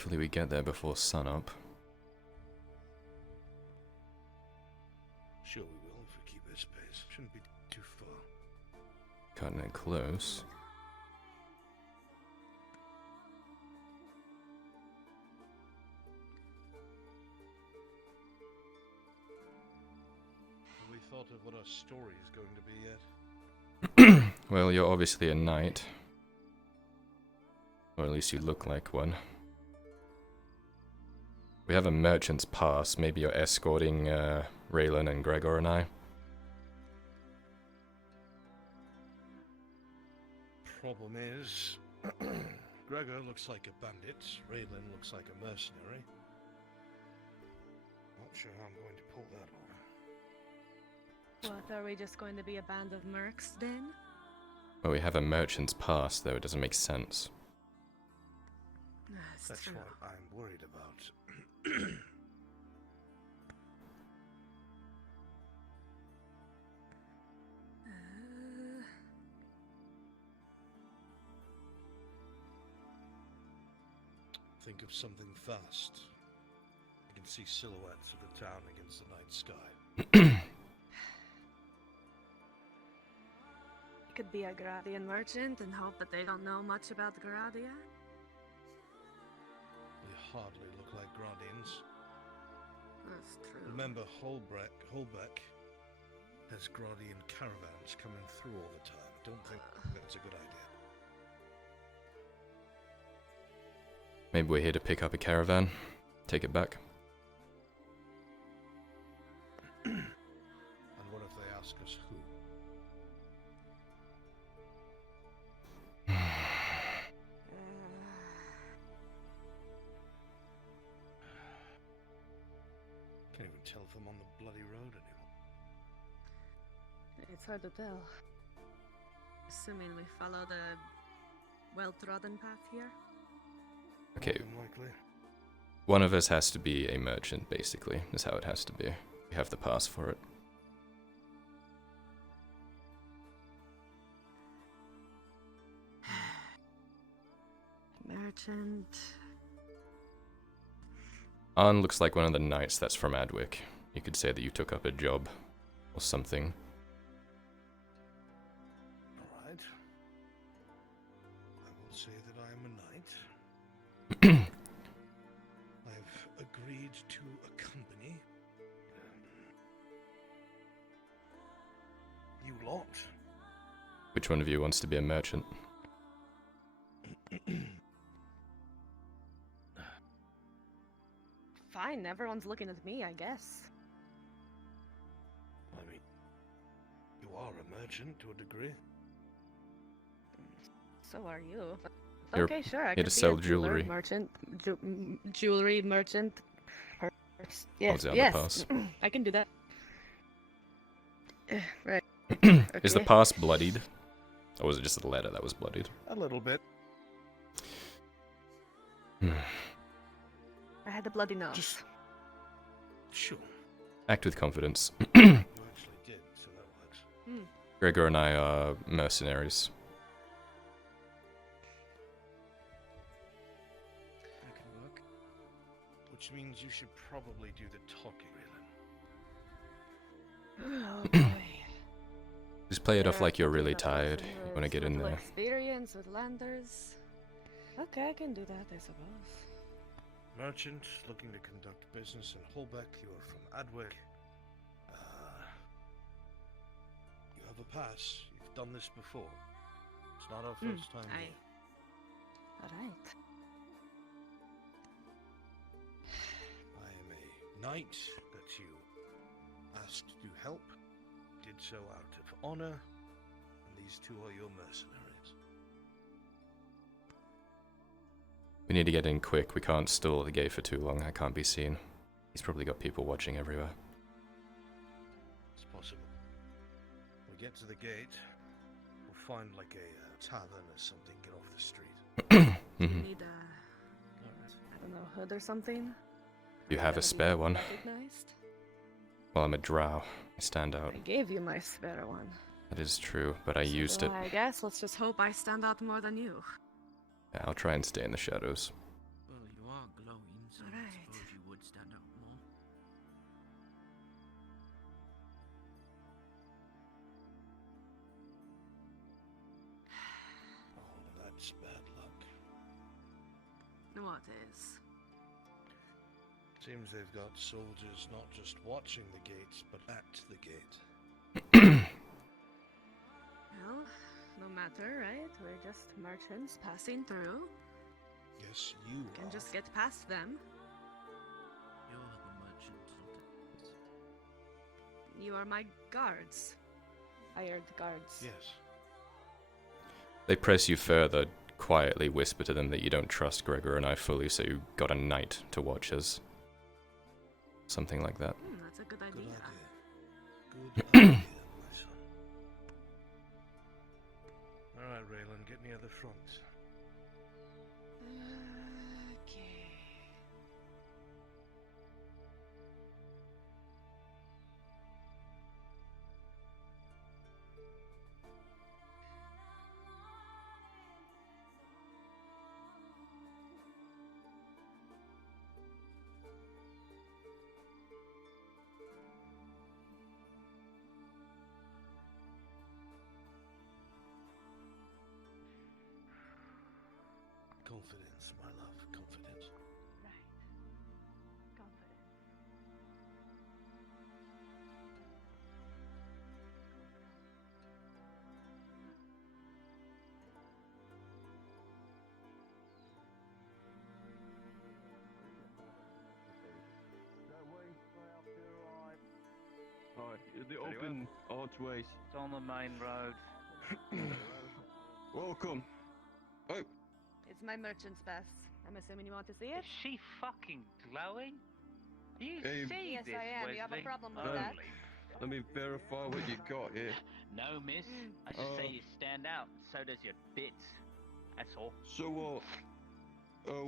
Hopefully we get there before sunup. Sure we will if we keep this pace. Shouldn't be too far. Cutting it close. Have we thought of what our story is going to be yet? Well, you're obviously a knight. Or at least you look like one. We have a merchant's pass. Maybe you're escorting Raylan and Gregor and I. Problem is, Gregor looks like a bandit, Raylan looks like a mercenary. Not sure how I'm going to pull that off. What, are we just going to be a band of mercs then? Well, we have a merchant's pass, though. It doesn't make sense. That's true. what I'm worried about. Think of something fast. I can see silhouettes of the town against the night sky. It could be a Gradian merchant and hope that they don't know much about Gradia. They hardly look like Gradians. That's true. Remember, Holbeck has Gradian caravans coming through all the time. Don't think that's a good idea. Maybe we're here to pick up a caravan. Take it back. And what if they ask us who? Can't even tell if I'm on the bloody road anymore. It's hard to tell. Assuming we follow the well-trodden path here. Okay, More than likely. one of us has to be a merchant, basically. That's how it has to be. We have the pass for it. Merchant. Arn looks like one of the knights that's from Adwick. You could say that you took up a job or something. Alright. I will say that I am a knight. I've agreed to accompany you lot. Which one of you wants to be a merchant? Fine, everyone's looking at me, I guess. I mean, you are a merchant to a degree. So are you. You're Okay, sure. I here could to be sell a jeweler, jewelry. merchant, jewelry merchant. Holds Yes, down the yes, pass. I can do that. Right. Is the Okay. pass bloodied? Or was it just the letter that was bloodied? A little bit. I had a bloody nose. Just- Sure. Act with confidence. You actually did, so that works. Gregor and I are mercenaries. That can work. Which means you should probably do the talking, Raylan. Oh boy. Just play it off There like you're are really 15,000 tired. You want to get in little there. Experience with landers. Okay, I can do that, I suppose. Merchant looking to conduct business in Holbeck. You are from Adwick. You have a pass. You've done this before. It's not our first time. here. Alright. I am a knight that you asked to help. Did so out of honor. And these two are your mercenaries. We need to get in quick. We can't stall at the gate for too long. I can't be seen. He's probably got people watching everywhere. It's possible. We get to the gate. We'll find like a tavern or something. Get off the street. Mhm. Need a, I don't know, hood or something? You Am I have a gonna be spare one. recognized? Well, I'm a drow. I stand out. I gave you my spare one. That is true, but I So used it. I guess let's just hope I stand out more than you. Yeah, I'll try and stay in the shadows. Well, you are glowing, so I Alright. suppose you would stand out more. Oh, that's bad luck. What is? Seems they've got soldiers not just watching the gates, but at the gate. Well, no matter, right? We're just merchants passing through. Yes, you Can are. just get past them. You're the merchant, not it? You are my guards. Hired guards. Yes. They press you further, quietly whisper to them that you don't trust Gregor and I fully, so you got a knight to watch us. Something like that. That's a good Good idea. idea. Good idea, my son. Alright, Raylan, get near the front. Okay. Confidence, my love, confidence. Right. Confidence. Right, the open archways. It's on the main road. Welcome. Oh, It's my merchant's pass. I'm assuming you want to see it? Is she fucking glowing? You Hey, see Yes, this, I am. Wesley? You have a problem with Holy that? let me verify what you got here. No, miss. Mm. I just say you stand out. So does your bits. That's all. So,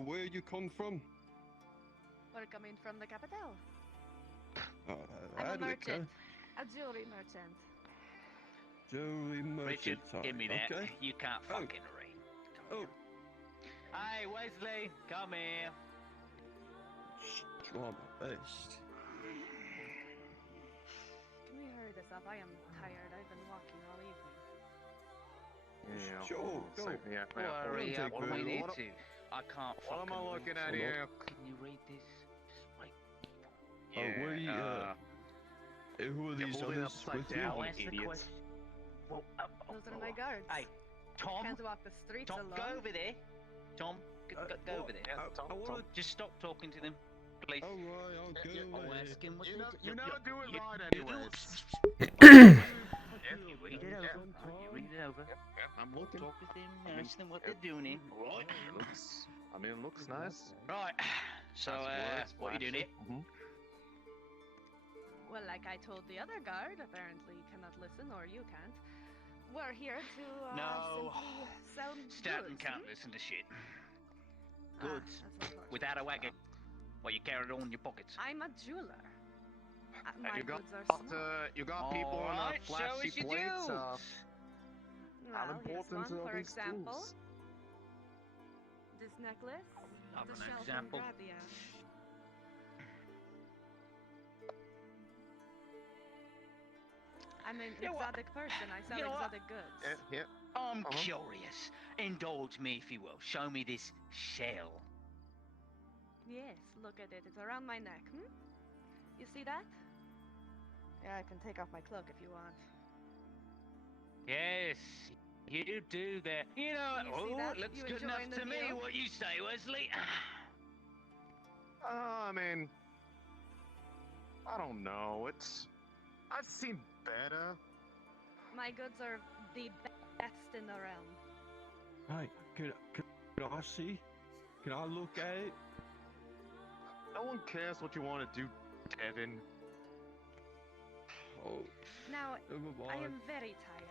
where you come from? We're coming from the capital. Uh, I'm a Adlic, huh? merchant. A jewelry merchant. Jewelry merchant. Richard, give me that. Okay. You can't Oh. fucking read. Come Oh, here. Hey, Wesley, come here. try my best. Can we hurry this up? I am tired. I've been walking all evening. Yeah. Sure, go. Yeah. Hurry take up, we very need long. to. I can't What am I fucking looking read. at Hold here? Can you read this? Just wait. Who are you're these holding others upside with you? down. I'll ask the idiots. question. Well, Those are my guards. Hey, Tom. Can't walk the streets Tom, alone. go over there. Tom, go over there. I wanna... Just stop talking to them, please. Alright, I'll go I'll away. ask him what You the- never do it you- right you do- anyways. You read it over. You read it over. I'm looking. Talk with them, ask them what they're doing in. Right. It looks nice. Right. So, Nice words, what are you doing here? flashy. Mhm. Well, like I told the other guard, apparently you cannot listen, or you can't. We're here to No. simply sell Stanton goods. can't listen to shit. Ah, Goods. that's unfortunate. Without a wagon. Well, you carry it all in your pockets. I'm a jeweler. My You got, goods are small. you got people in Alright, show flashy us your plates. Well, How here's important one, are for these example. tools? This necklace. Have the an shell example. from Gradia. I'm an You know what? exotic person. I sell You know what? exotic goods. Yeah. I'm Uh-huh. curious. Indulge me, if you will. Show me this shell. Yes, look at it. It's around my neck. You see that? Yeah, I can take off my cloak if you want. Yes, you do that. You know, You see that? it looks You good enough enjoying the to me. view? What you say, Wesley? I mean, I don't know. I've seen better. My goods are the best in the realm. Hey, can I see? Can I look at it? No one cares what you want to do, Devin. Oh, Now, never I mind. am very tired.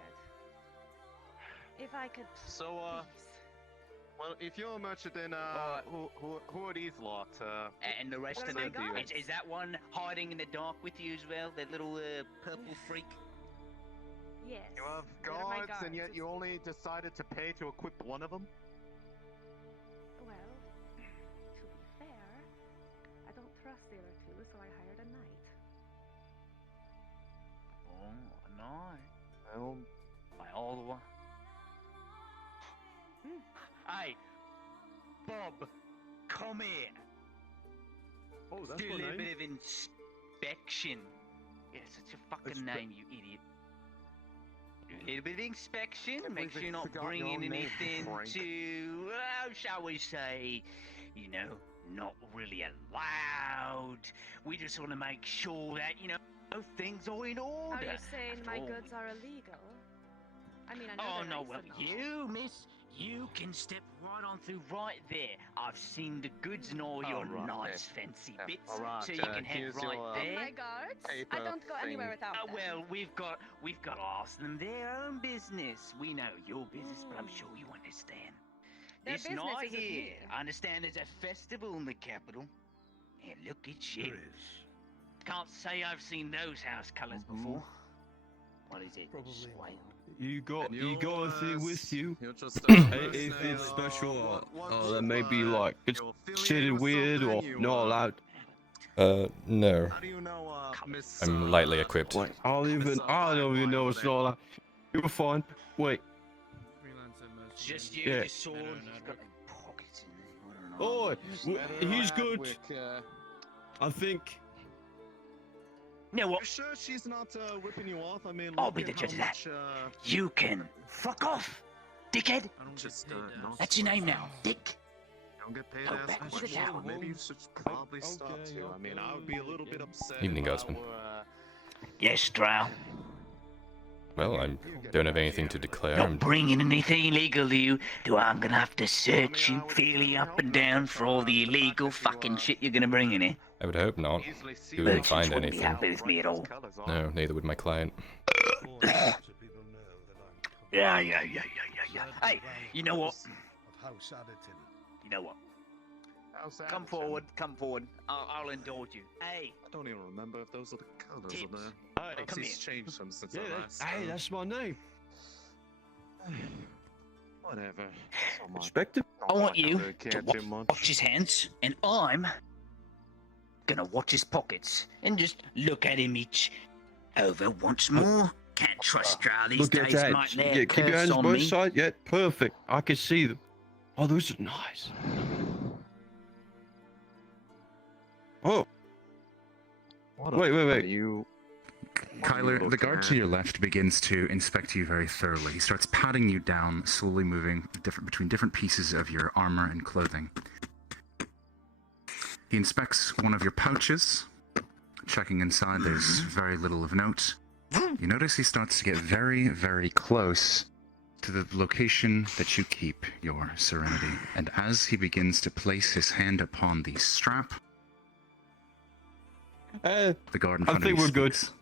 If I could So, please. well, if you're a merchant, then who are these lot? And the rest What of am I them. guards? Is that one hiding in the dark with you as well? That little purple freak? Yes. You have they're my guards, and yet guards. you only decided to pay to equip one of them. Well, to be fair, so I hired a knight. Oh, no. Well, by all the way. Hey, Bob, come here. Oh, that's Do a my little name. bit of inspection. Yeah, such a fucking name, you idiot. Do a little bit of inspection. Can't Make believe sure they you're not forgot your bringing own name, anything Frank. to, shall we say, you know, not really allowed. We just want to make sure that, you know, things are in order. Are you saying After my all, goods are illegal? I mean, I know Oh they're no, nice well, and all. you, miss, you can step right on through right there. I've seen the goods and all your right, nice fancy Yeah, bits, alright, so you can head here's right your, And there. my guards? I paper don't go anywhere thing. without them. Well, we've got to ask them their own business. We know your business, but I'm sure you understand. Their This business night isn't here, me. I understand there's a festival in the capital. And look at you. There is. Can't say I've seen those house colours before. What is it? Probably Swale? You got And a thing with you. You're just If it's special or that may be like considered weird or not allowed. No. How do you know, Miss? I'm lightly equipped. Wait, I don't even know it's not allowed. You're fine. Wait. It's just you, Yeah. your sword. You've got pockets in there. I don't know. Oh, he's good. I think. You know what? You sure she's not whipping you off? I mean, I'll look be at the judge how of that. much, You can fuck off, dickhead. Just, That's your name now, Dick. don't get paid Go as back much with it as now. well. Maybe you should probably stop Okay, too. I mean, I would be a little bit upset. Evening, if I Guardsman. were, Yes, Drow. Well, I don't have anything to declare. Not bringing anything illegal to you. Do I'm gonna have to search you, feel you up and down for all the illegal fucking shit you're gonna bring in here? I would hope not. easily see You wouldn't that find you wouldn't be anything. happy with me at all. Colours are. No, neither would my client. So people know that I'm Yeah. Hey, you know what? of House Adderton. You know what? How's that, Come Sam? forward, come forward. I'll indulge you. Hey, I don't even remember if those are the colours Tips. of the. Come Perhaps he's here. changed them since Yeah, I last. hey, that's my name. Whatever. So much. Inspector. I want you really care to too much. watch his hands, and I'm gonna watch his pockets and just look at him each over once more. Can't trust Drow these Look at days, that. might Yeah, their keep your curse hands on both me. sides. Yeah, perfect. I can see them. Oh, those are nice. Oh, wait. You. Kyler, the guard to your left begins to inspect you very thoroughly. He starts patting you down, slowly moving between different pieces of your armor and clothing. He inspects one of your pouches, checking inside. There's very little of note. You notice he starts to get very, very close to the location that you keep your serenity. And as he begins to place his hand upon the strap, the guard in I front of think you we're good. speaks.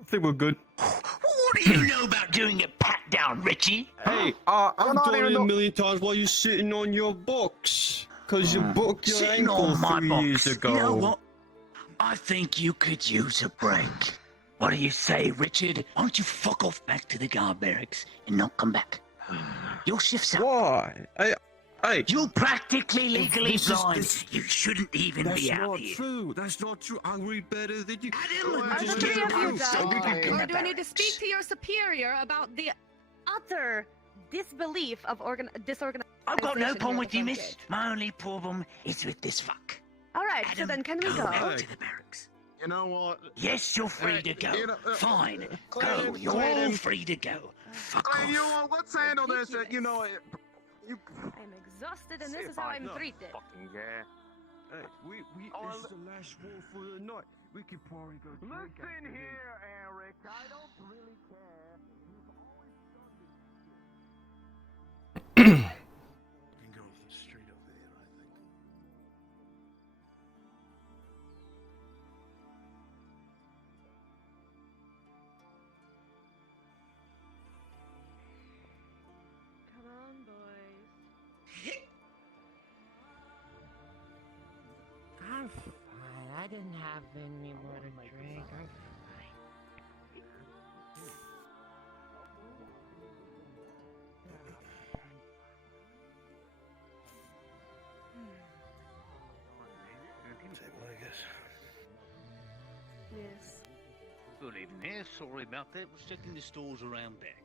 I think we're good. What do you know about doing a pat down, Richie? Hey, I've done it a million times while you're sitting on your box. Because you broke your Sitting ankle on my 3 box. years ago. You know what? I think you could use a break. What do you say, Richard? Why don't you fuck off back to the guard barracks and not come back? Your shift's up. Why? Hey, You're practically legally This is- blind. this- You shouldn't even that's be out not here. true. That's not true. I read better than you. Adam, Are the Just three get of you out so we can done? go Or do I need to speak barracks. to your superior about the utter disbelief of disorganized? I've got no Organization problem here with at the you, front miss. gate. My only problem is with this fuck. Alright, so Adam, then can we go go? back to the barracks. You know what? Yes, you're free to go. you know, Fine. Go. Clayton, You're all Clayton. free to go. Fuck Hey, you know off. what? Let's handle this. You Ridiculous. know, you. I'm exhausted and See this if is how I I'm know. treated. Fucking yeah. Hey, Oh, this is the last war for the night. We could probably go drink after Listen this. here, Eric. I don't really care. We can go straight over there, I think. Come on, boys. I'm fine. I didn't have any more to drink. I'm fine. table, I guess. Yes. Good evening there. Sorry about that. Was checking the stores around back.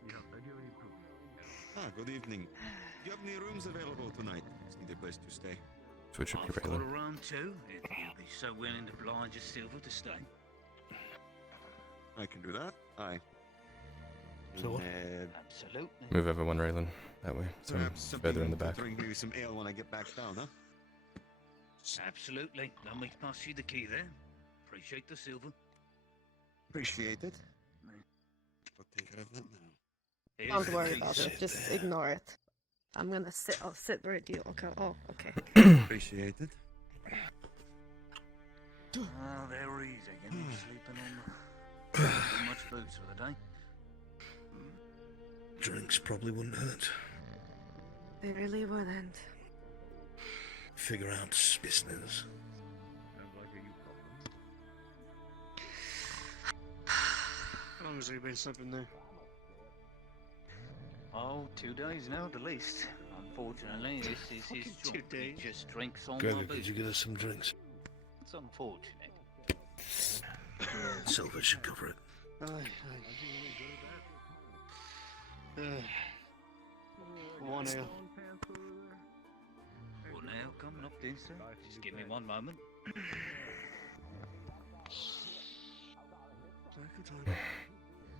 Good evening. Do you have any rooms available tonight? Just need a place to stay. Switch up I've your got a Raylan. room too. If you'd be so willing to oblige your silver to stay. I can do that. Aye. So what? Absolutely. Move everyone, Raylan. That way. Some Perhaps further in the back. Drink maybe some ale when I get back down, huh? Absolutely. Let me pass you the key there. Appreciate the silver. Appreciate it. I'll take care of that now. Here's Don't the worry key, about sir. it. Just ignore it. I'm gonna sit. I'll sit with you. Okay. Oh, okay. Appreciate it. Oh, they're easy. You're not sleeping on too much booze for the day. Drinks probably wouldn't hurt. They really wouldn't. Figure out business. How long has he been sleeping there? Oh, 2 days now at the least. Unfortunately, this is his Fucking 2 job. He days? just drinks on my Gregor, could booze. you get us some drinks? It's unfortunate. Silver should cover it. One ale. Well, now, coming up then, sir. Just give me one moment. Take your time.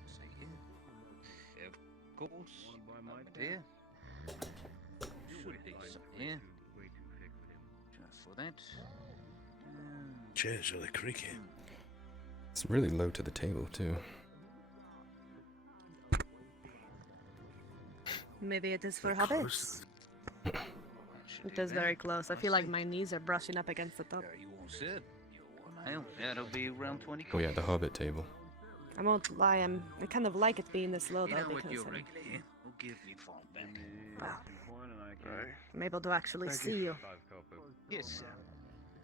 See you. Of course. Dear. Should be some here. Just for that. Chairs really creaky. It's really low to the table, too. Maybe it is for They're hobbits. close. It is very close. I feel like my knees are brushing up against the top. There you all sit. Your one ale. That'll be around 20 Oh yeah, the Hobbit table. I won't lie. I kind of like it being this low You though know what, because you're regular here. We'll give you 5 back. wow, Right. I'm able to actually Thank see you. Yes, sir.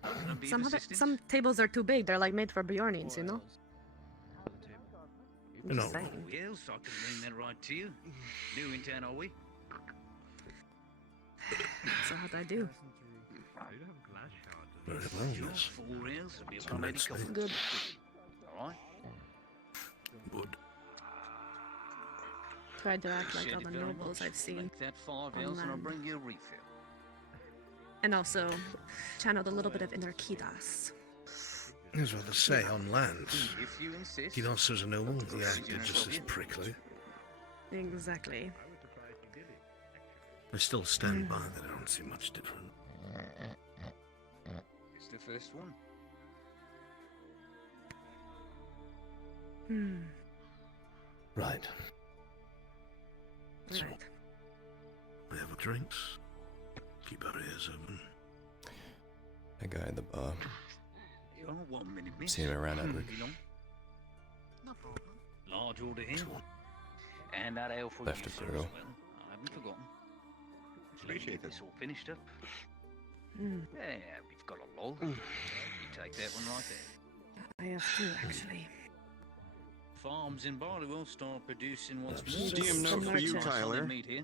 Can I be of Some assistance? some tables are too big. They're like made for Bjornings, you know. I'm You're just not saying. Oh, yes, I can bring that right to you. New in town, are we? So how'd I do? Very well, Sure, yes. 4 ales will be Some about 80 nicely. coppers. Good. Alright. Good. Tried to act like Appreciate all it the very nobles much. I've seen, Make that 5 ales and I'll bring you a refill. and also channeled a little bit of inner Kidas. As well to say, on land, If you insist. he not as a noble, he acted just as prickly. Exactly. I still stand by that I don't see much different. It's the first one. Hmm. Right. So, Right. we have a drinks. Keep our ears open. That guy at the bar. You're 1 minute, miss. Seen him around Edward. Be long. Large order here. And that ale for Left you, a sir, grill. as well. I haven't forgotten. Let me Appreciate get it. this all finished up. Hmm. Yeah, we've got a log. You take that one right there. I have two actually. Farms in Barley will start producing once more. DM note for you, Tyler. Meat here.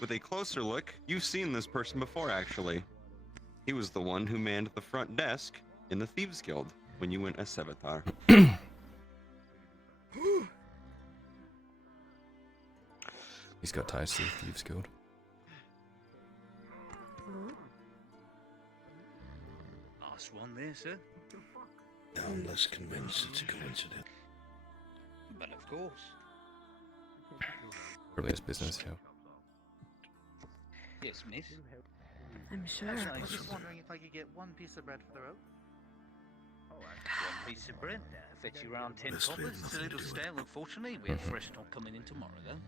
With a closer look, you've seen this person before, actually. He was the one who manned the front desk in the Thieves Guild when you went as Sevatar. He's got ties to the Thieves Guild. Last one there, sir. Now I'm less convinced it's a coincidence. But of course. Probably his business, yeah. Yes, miss. I'm sure. Actually, I was just wondering if I could get 1 piece of bread for the road. 1 piece of bread. Fetch you around 10 Best bit, coppers. It's a nothing little to do with stale, unfortunately. We have fresh stock coming in tomorrow, though.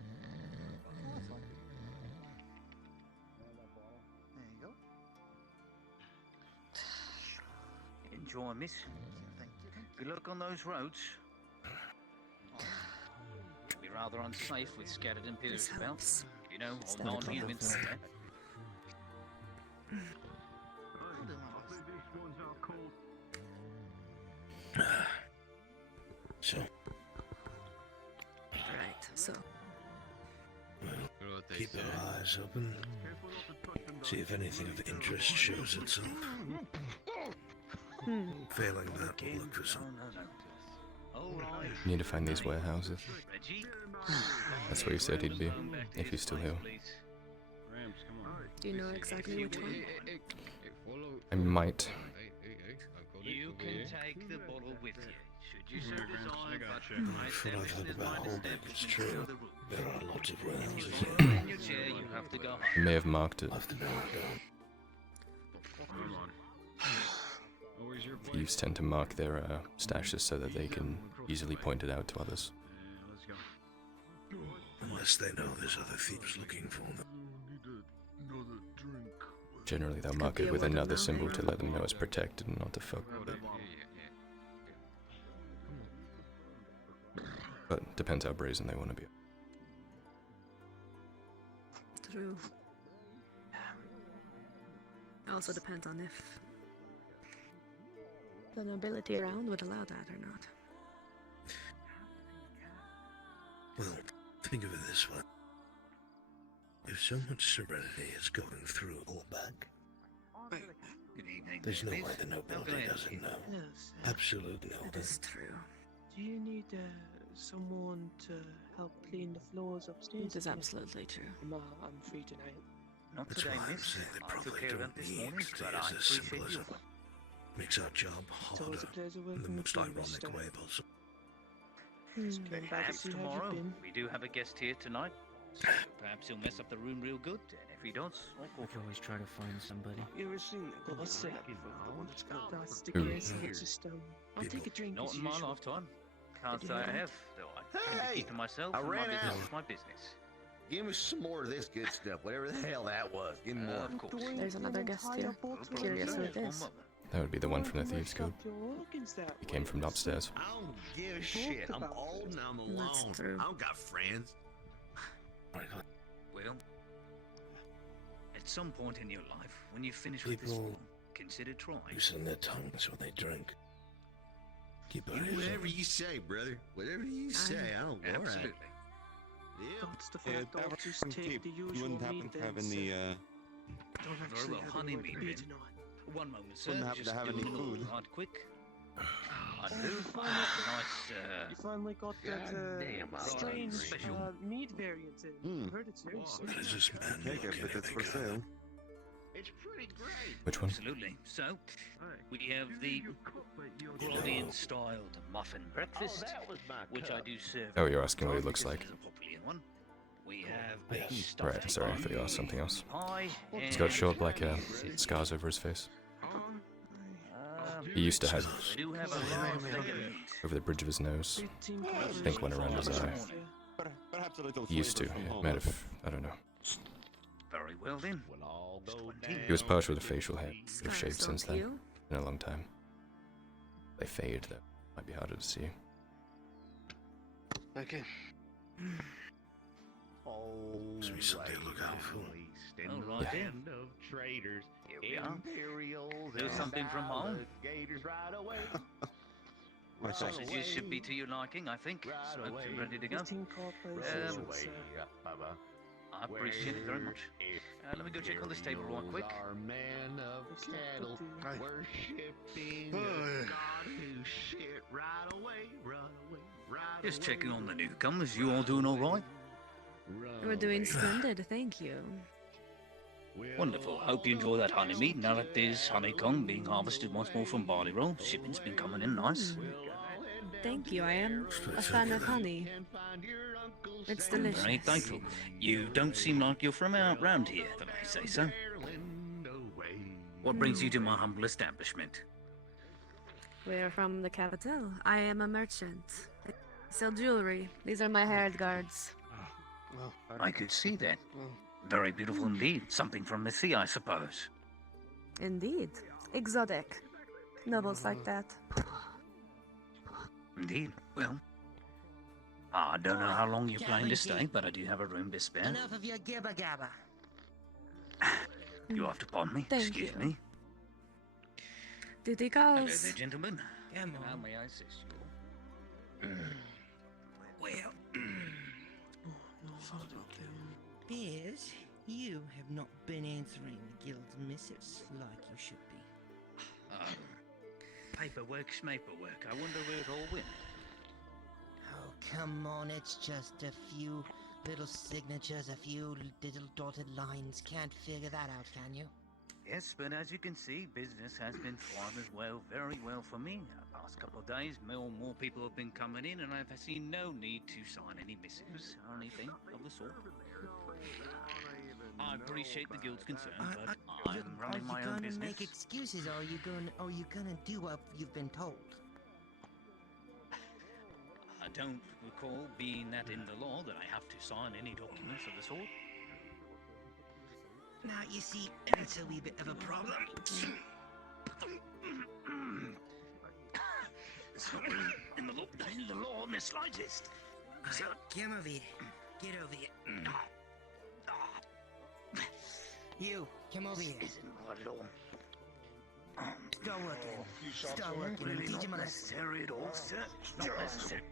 There you go. Enjoy, miss. Thank you. Good luck on those roads. Can be rather unsafe with scattered imperials This about. helps. You know, It's all not a non-humans. problem. I'll do my best. So, Right. So keep our eyes open. See if anything of interest shows itself. Failing that, we'll look for some. You need to find these warehouses. That's where he said he'd be, if he's still here. Do you know exactly which one? I might. You can take the bottle with you. Should you so desire, but From what I've heard about Holbeck, it's true. There are lots of warehouses here. in your chair, you have to go home. I may have marked it. I'll have to narrow it down. Thieves tend to mark their stashes so that they can easily point it out to others. Unless they know there's other thieves looking for them. Generally, they'll mark it with another symbol to let them know it's protected and not to fuck with it. But depends how brazen they want to be. True. Also depends on if the nobility around would allow that or not. Well, think of it this way. If so much serenity is going through Holbeck, Good evening. there's no Miss. way the nobility How can I doesn't help know. you? Absolutely no. That is true. Do you need someone to help clean the floors upstairs? It is absolutely true. I'm free tonight. Not That's today, why I'm miss. saying they I took probably care of don't that this need morning, to but use I as simple appreciate as you. it. Makes our job It's always harder a pleasure in the working most with you, ironic mister. way possible. Came back to Perhaps see how tomorrow. you've been. We do have a guest here tonight. So perhaps he'll mess up the room real good, and if he does, We can always try to find somebody. You ever seen that? What's that? That's the Who? case. It's just I'll take a drink not as in my usual. lifetime. Can't Did say you I not? have, though I tend to keep to myself, I and my ran business out. is my business. Give me some more of this good stuff, whatever the hell that was. Give me more. Of course. There's another guest here. Curious who it is. That would be the one from the Thieves Guild. He came from upstairs. I don't give a shit. I'm old and I'm alone. That's true. I don't got friends. Well, at some point in your life, when you finish with this People form, consider trying. loosen their tongues when they drink. Keep You, eyes whatever on you say, brother. Whatever you say, I don't go Absolutely. right. Yeah. That's the fact I'll just take the usual meat then, Don't have Very actually well, have honey any meat meat then. tonight. One moment, sir. Wouldn't happen to Just have do any a little food. right quick. I do. You finally got that Goddamn, I'm strange special. meat variant in. I heard it's very What sweet. is this man Take it, looking but at it's me for go? sale. It's pretty great. Which one? Absolutely. So, we have the Groddian styled muffin breakfast, which I do serve. Oh, you're asking what he looks because like. it is a popular one. We have a Yes. stuffed Right, sorry, I egg thought you asked something else. pie. He's got and short black hair, scars over his face. He used to have we do have a large leg of meat. over the bridge of his nose. I think one around his eye. Perhaps a little He used to. flavor from It home. might have. I don't know. Very well then. We'll all go 20. He was partial to facial hair. It's They've kinda shaved so since then. cute. In a long time. They fade, though. Might be harder to see. Okay. Oh, Must be something to look out for. All right then. Of traders, Here we are. Imperials, Do something from home. Gators right away. Sausages should be to your liking, I think. Smoked and ready to go. I appreciate it very much. Let me go check on this table right quick. Our man of cattle, worshipping the God who shit right away, right away, right Just away. checking on the newcomers. You all doing all right? We're doing splendid, thank you. Wonderful. Hope you enjoy that honey meat. Now that there's honeycomb being harvested once more from barley roll, shipping's been coming in nice. Thank you, I am a fan of honey. It's delicious. Very thankful. You don't seem like you're from out round here, if I may say so. What brings you to my humble establishment? We're from the capital. I am a merchant. I sell jewelry. These are my hired guards. I could see that. Very beautiful indeed. Something from the sea, I suppose. Indeed. Exotic. Nobles like that. Indeed. Well, I don't know how long you plan to stay, but I do have a room to spare. Enough of your gibber gabber. You have to pardon me. Thank Excuse you. me. Duty Hello calls. there, gentlemen. Come How on. may I assist you? Well, Piers, you have not been answering the guild's missives like you should be. Paperwork's paperwork. I wonder where it all went. Oh, come on, it's just a few little signatures, a few little dotted lines. Can't figure that out, can you? Yes, but as you can see, business has been thriving well, very well for me. The past couple of days, more people have been coming in, and I've seen no need to sign any missives or anything of the sort. I appreciate the guild's concern, but I am running my own business. Are you gonna make excuses, or are you gonna do what you've been told? I don't recall being that in the law that I have to sign any documents of the sort. Now, you see, it's a wee bit of a problem. It's not in the law in the slightest. So, Come over here. Get over here. You, come over here. isn't right at all. Start working. Start working. Really Teach not him a lesson. necessary at all, sir. Not necessary.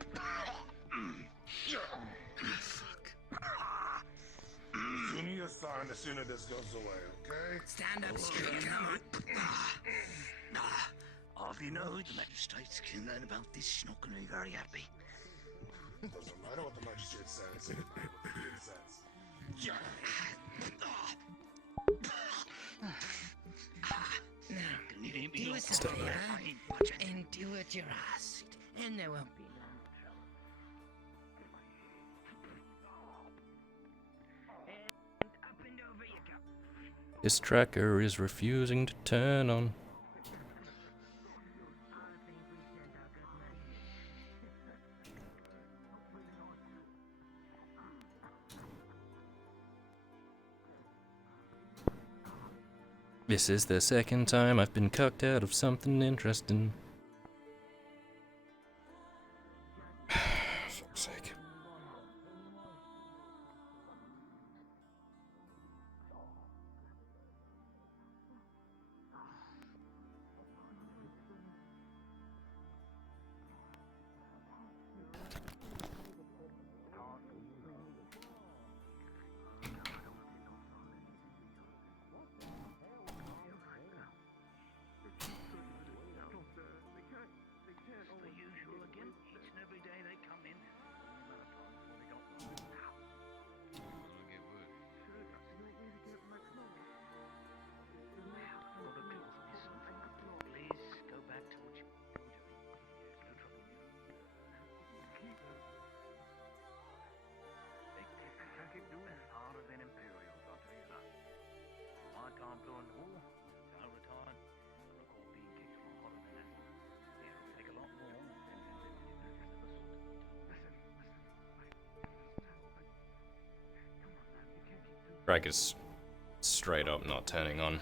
The sooner you sign, the sooner this goes away, okay? Stand up straight. Come on. Half you know, the magistrates can learn about this. She's not going to be very happy. Doesn't matter what the magistrate says. What the kid says. Now, Can you hear me? do Look, us a favor I ain't watching. and do what you're asked, and there won't be long trouble. And up and over you go. This tracker is refusing to turn on. This is the second time I've been cucked out of something interesting. Fuck's sake. Drag is straight up not turning on.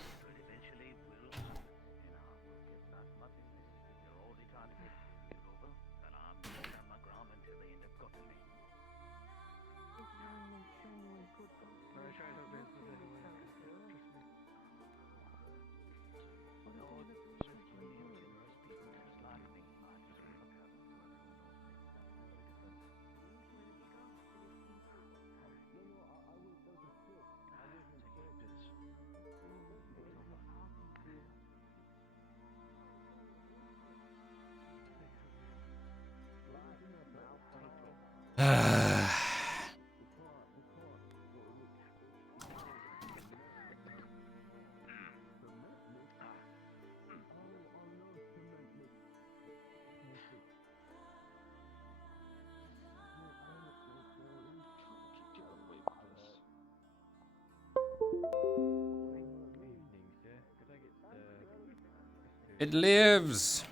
It lives!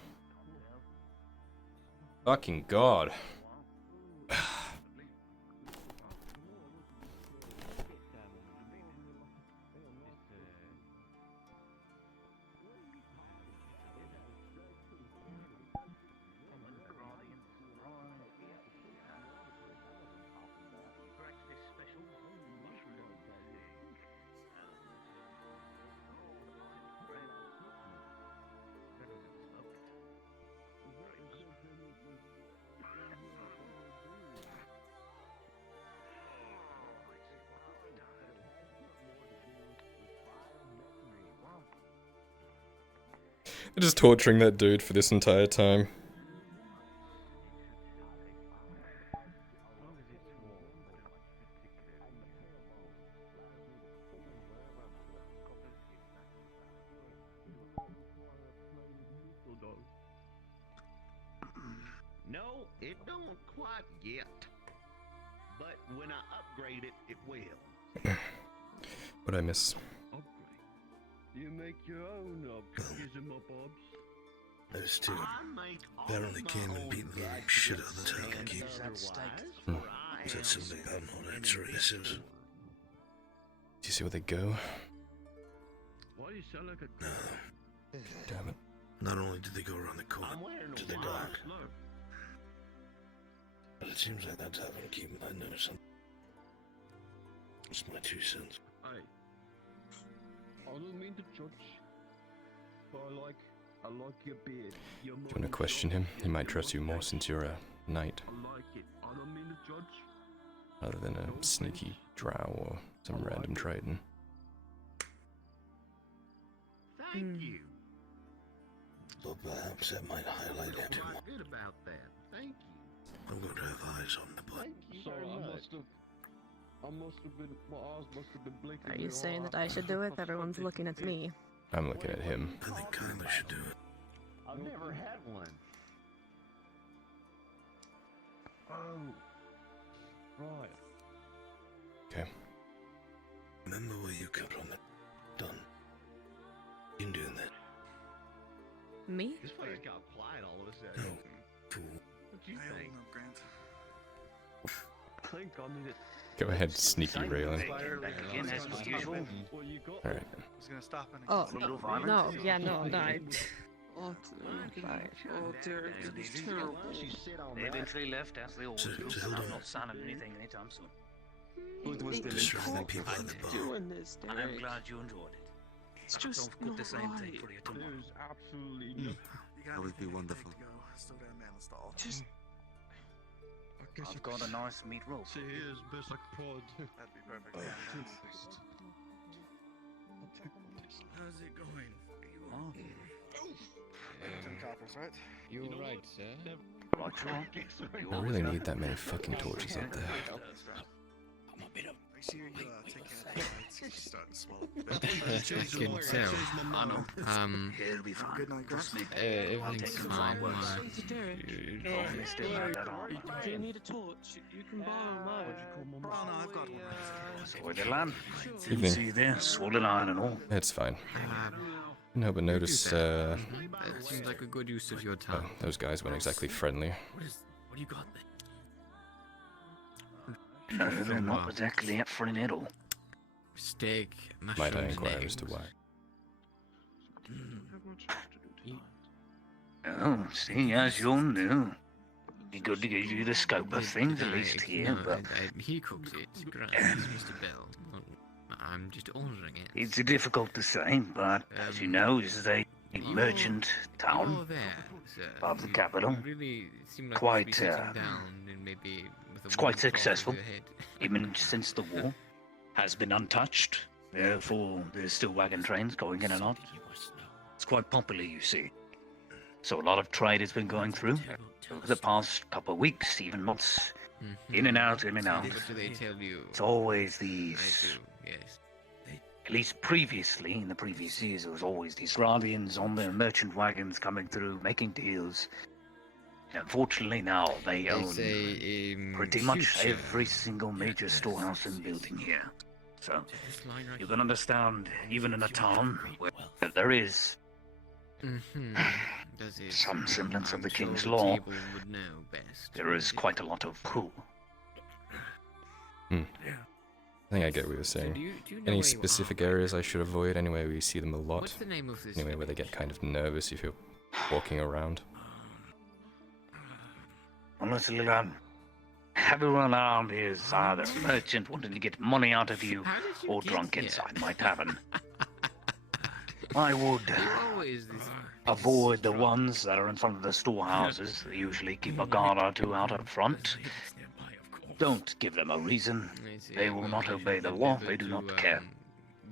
Fucking god. Just torturing that dude for this entire time. No, it don't quite yet. But when I upgrade it, it will. What'd I miss? You make your own upgrades and bobs. Those two apparently came and beat the living shit out of the town keep. Said something about non-answering. Do you see where they go? Why do you sound like a No. Damn it. Not only did they go around the corner to the dock, but it seems like that's having to keep in mind there something. It's my 2 cents. I don't mean to judge, but I like your beard. Do you want to question him? He might trust you more since you're a knight, I like it. I don't mean to judge. rather than a sneaky drow or some random triton. Thank you. But perhaps that might highlight it. Quite good about that. Thank you. I'm going to have eyes on the butt. Thank you very much. I must have been. My eyes must have been blinking. Are you saying that I should do it? Everyone's looking at me. I'm looking at him. I think Kyler should do it. I've never had one. Oh. Right. Okay. Remember where you cut on the done. You doing that? Me? This place got quiet all of a sudden. No, fool. What do you think? Grant. I think I need it. Go ahead, sneaky railing. Back again as per usual. Alright. I was gonna stop and Oh, A little violence. no, yeah, no. Oh, dear, this is terrible. They eventually left as they always do. I'm not signing anything anytime soon. Distracting people at the bar. Doing this, And I'm Derek. glad you enjoyed it. It's But I just don't put the not same thing right. for you tomorrow. There's absolutely nothing. That would be wonderful. Still down man stall. Just I've got a nice meat roll. See, here's best I could. That'd be perfect. How's it going? Oh, Ten coppers, right? You're right, sir. right, you are. I really need that many fucking torches up there. Make sure you take care of the lights. She's starting to swell up. I can tell. It'll be fine. Good night, Grant. Everything's fine. Derek, You still have that on. if you need a torch, you can borrow mine. Oh no, I've got one. So the lamp. Evening. See there, swollen iron and all. It's fine. No, but notice, That seems like a good use of your oh, time. those guys weren't exactly friendly. What do you got there? No, they're not exactly up for an idle. Steak, mushrooms, Might I and inquire as eggs. to why? Oh, see, as you'll know. Be good to give you the scope of things, at least here, No, but he cooks it. Grant, Mr. Bell. I'm just ordering it. it's difficult to say, but as you know, this is a merchant You're town there, sir. of the You capital. really seem like Quite, you should be sitting down and maybe with a It's quite warm cloth successful, over your head. even since the war. Has been untouched. Therefore, there's still wagon trains going in and out. It's quite popular, you see. So a lot of trade has been going through over the past couple of weeks, even months. In and out, in and out. What do they tell you? It's always I these, do, yes. at least previously, in the previous years, there was always these Guardians on their merchant wagons coming through, making deals. And unfortunately now, they own It's a pretty much future. every single major storehouse and building here. So, This line right you can understand, even in a town where there is Does it? some semblance of I'm the sure king's the law, table would know best. there is quite a lot of pull. I think I get what you're So saying. do you know Any where you specific are? areas I should avoid? Anywhere where you see them a lot? What's the name of this? Anywhere where they get kind of nervous if you're walking around? Honestly, lad, everyone around here is either a merchant wanting to get money out of you, How did you or get drunk here? inside my tavern. I would You're always this avoid the ones that are in front of the storehouses. They usually keep a guard or two out up front. Don't give them a reason. They will not obey the law. They do not care.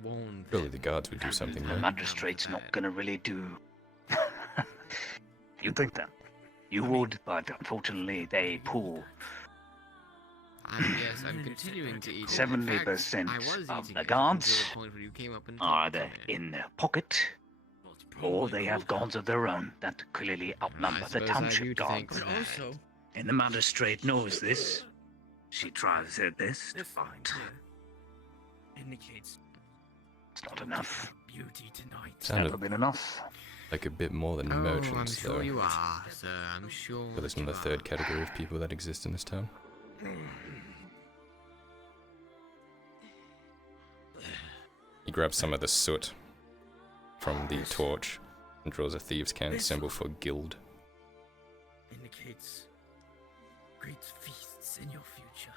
warn Surely the guards would do something The there. magistrate's not gonna really do You'd think that. You would, but unfortunately they pull Yes, I'm continuing to eat. 70% I was of eating the it guards until the point where you came up and are talked to either me. in their pocket, or they have guards of their own that clearly outnumber the suppose I have township you to thank guards. for that. Also, And the magistrate knows this. She tries her best, but indicates it's not enough. beauty tonight. It's never been enough. like a bit more than Oh, merchants, I'm sure though. you are, sir. I'm sure. But there's another third category of people that exist in this town. He grabs some of the soot from the torch and draws a thieves' cant symbol for guild. Indicates great feasts in your future.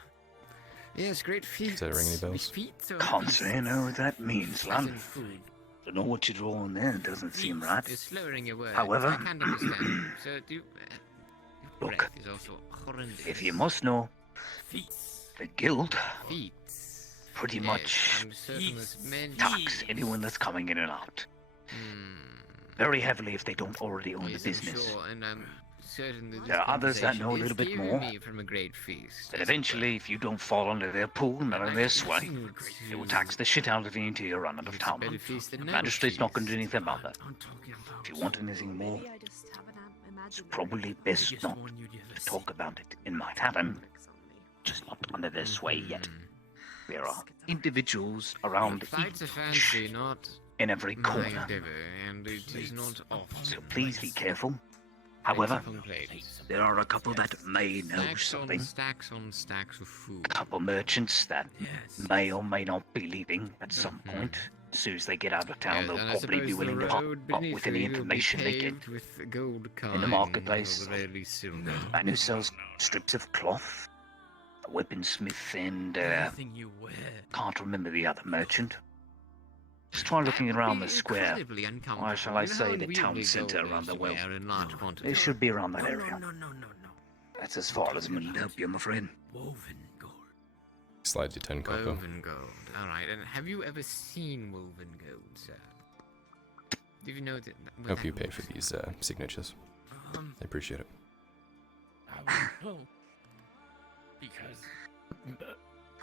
Yes, great feats. Does that ring any bells? Feats or Can't feasts? say no what that means, As lad. in food. Don't know what you're drawing there, it doesn't seem right. You're slurring your words. However, I can't understand. So do. Your Look, breath is also horrendous. if you must know, the guild pretty Yes, much I'm certain there's many. tax anyone that's coming in and out. Very heavily if they don't already own the Yes, I'm business. sure, and I'm certain that There are others that know a little bit more. Me from a great feast. But eventually, if you don't fall under their pool, none of their sway, they will tax the shit out of you until you run out of town. The magistrate's not going to do anything about that. If you want anything more, it's probably best not to talk about it in my tavern. Just not under their sway yet. There are individuals around Flights of fancy, not in every my corner. endeavor, and it is not often. So please be careful. However, there are a couple that may know something. Stacks on stacks of food. A couple merchants that may or may not be leaving at some point. As soon as they get out of town, Yes, they'll and I probably be suppose willing the to hop road up beneath with any you will be information they get paved with gold in the marketplace. or rarely silver. Man who sells strips of cloth, a weaponsmith, and Anything you wear. can't remember the other merchant. Just try looking around the square. Incredibly uncomfortable. Or shall I You know how say the town unwieldy centre gold around is the to well? wear in large It quantities. should be around that No, area. no. That's as far as I'm going to help you, my friend. Woven gold. Slides you 10 copper. Woven gold. Alright, and have you ever seen woven gold, sir? Do you know that? Hope you pay for these signatures. I appreciate it. I won't know. Because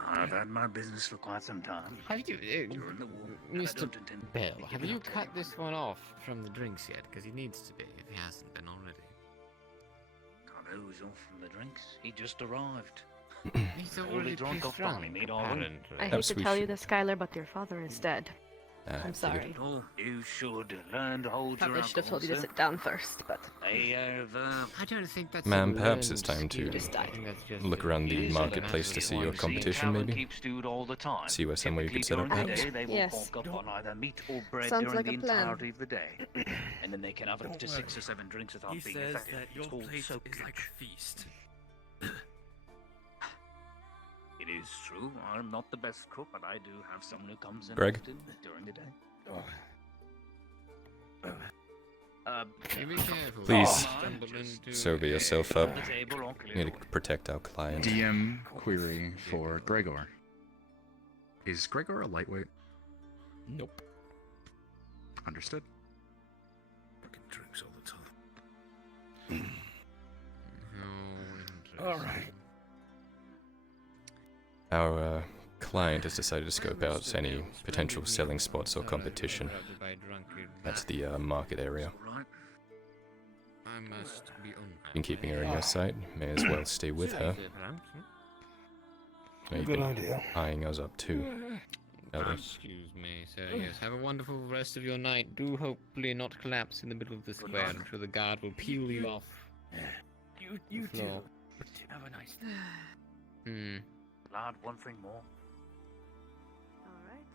I've had my business for quite some time. Have you, During the war, and I Mr. don't intend to Bell, give have it you up to cut anyone. this one off from the drinks yet? Because he needs to be, if he hasn't been already. Cut who's off from the drinks? He just arrived. He's Only already drunk off drunk, Barney, made all apparently. I hate Perhaps to we tell you should- this, Kyler, but your father is dead. I'm sorry. Oh, you should learn to hold Probably your should have told you to sir. sit down first, but They have, I don't think that's Ma'am, a perhaps learned it's time skill. to I think that's just look a- around It the is a marketplace to natural see your one. competition, Tavern maybe? keeps food all the time. See where somewhere you could set up, Typically perhaps? during the day, they will Yes. bulk up on either meat or bread Sounds during like the a plan. entirety of the day. And then they can have up to 6 or 7 drinks without he being says affected. that your It's all place soap is like rich. a feast. It is true. I'm not the best cook, but I do have someone who comes in Greg? often during the day. Be careful. Please, Stumble into sober yourself up. The table or We need to protect our client. DM query for Gregor. Is Gregor a lightweight? Nope. Understood. Fucking drinks all the time. All right. Our client has decided to scope out any potential selling spots or competition at the market area. I must be Been keeping her in your sight. May as well stay with her. Now you've Good been idea. eyeing us up too. Elder. Excuse me, sir. Yes, have a wonderful rest of your night. Do hopefully not collapse in the middle of the square. I'm sure the guard will peel you off. You the floor. too. Have a nice day. Hmm. Lad, one thing more. Alright.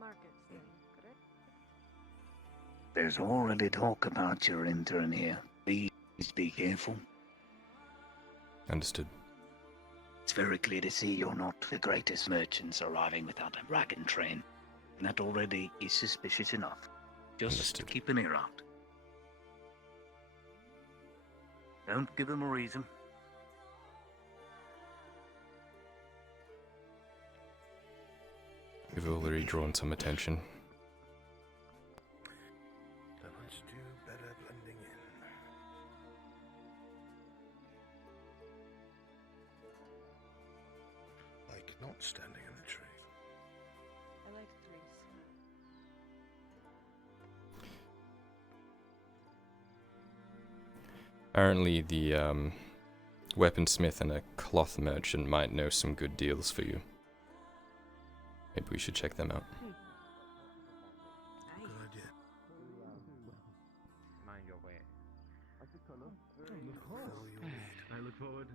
Markets, then, correct? There's already talk about your intern here. Please be careful. Understood. It's very clear to see you're not the greatest merchants arriving without a wagon train. And that already is suspicious enough. Just Understood. keep an ear out. Don't give them a reason. We've already drawn some attention. Let's do better not standing in a tree. I like trees. Apparently, the weaponsmith and a cloth merchant might know some good deals for you. Maybe we should check them out. Good idea. Mind your way. All you need. I look forward.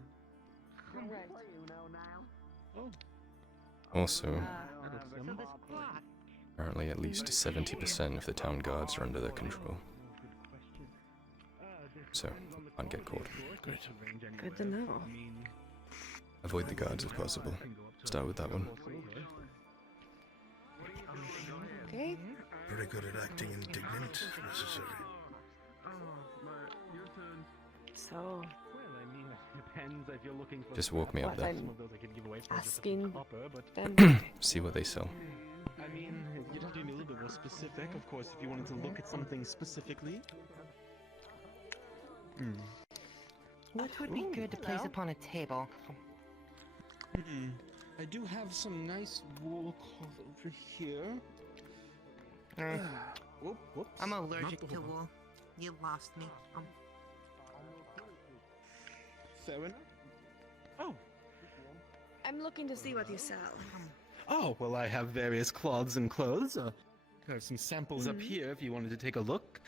Right. Oh. Also, So apparently at least 70% of the town guards are under their control. So, can't get caught. Great. Good to know. Avoid the guards if possible. Start with that one. Okay. Very good at acting indignant if necessary. So, Well, I mean, it depends if you're looking for. Just walk me up what there. I'm Some of those I could give away for just asking copper, but them. See what they sell. I mean, you'd have to be a little bit more specific, of course, if you wanted to look at something specifically. What would be good to place upon a table? I do have some nice wool cloth over here. Whoops. I'm Not allergic the to wool. wool. You lost me. Fair enough. Oh. I'm looking to see what you sell. Oh, well, I have various cloths and clothes. I have some samples up here if you wanted to take a look.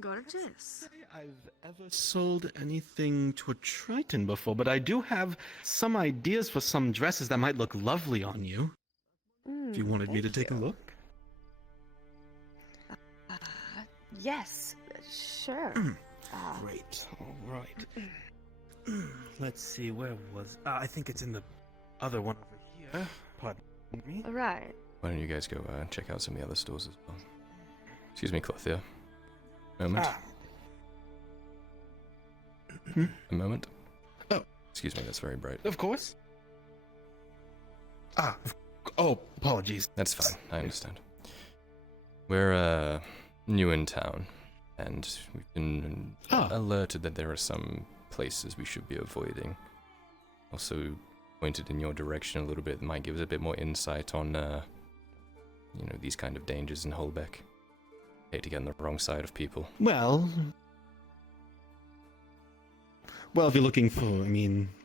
Gorgeous. I've ever sold anything to a Triton before, but I do have some ideas for some dresses that might look lovely on you. If you wanted me to take a look. Yes, sure. Great. All right. Let's see, where was... I think it's in the other one over here. Pardon me. All right. Why don't you guys go check out some of the other stores as well? Excuse me, Clothia. Moment. A moment. Oh. Excuse me, that's very bright. Of course. Oh, apologies. That's fine, I understand. We're new in town, and we've been alerted that there are some places we should be avoiding. Also pointed in your direction a little bit, might give us a bit more insight on, you know, these kind of dangers in Holbeck. Hate to get on the wrong side of people. Well, if you're looking for,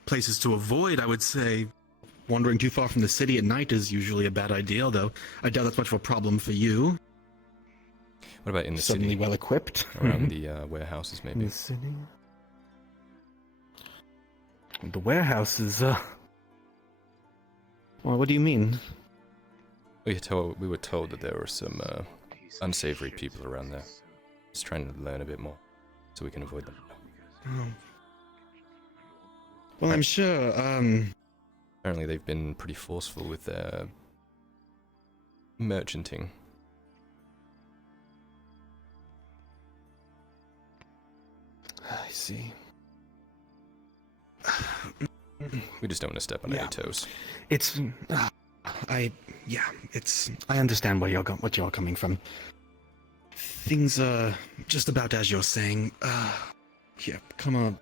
places to avoid, I would say wandering too far from the city at night is usually a bad idea, though I doubt that's much of a problem for you. What about in the Suddenly city? well equipped. Around the warehouses, In maybe? the city? The warehouses, well, what do you mean? We were told that there were some unsavory people around there. Just trying to learn a bit more, so we can avoid them. Well, I'm sure, Apparently they've been pretty forceful with their merchanting. I see. We just don't want to step on any toes. It's, I understand where you're coming from. Things are just about as you're saying. Here, come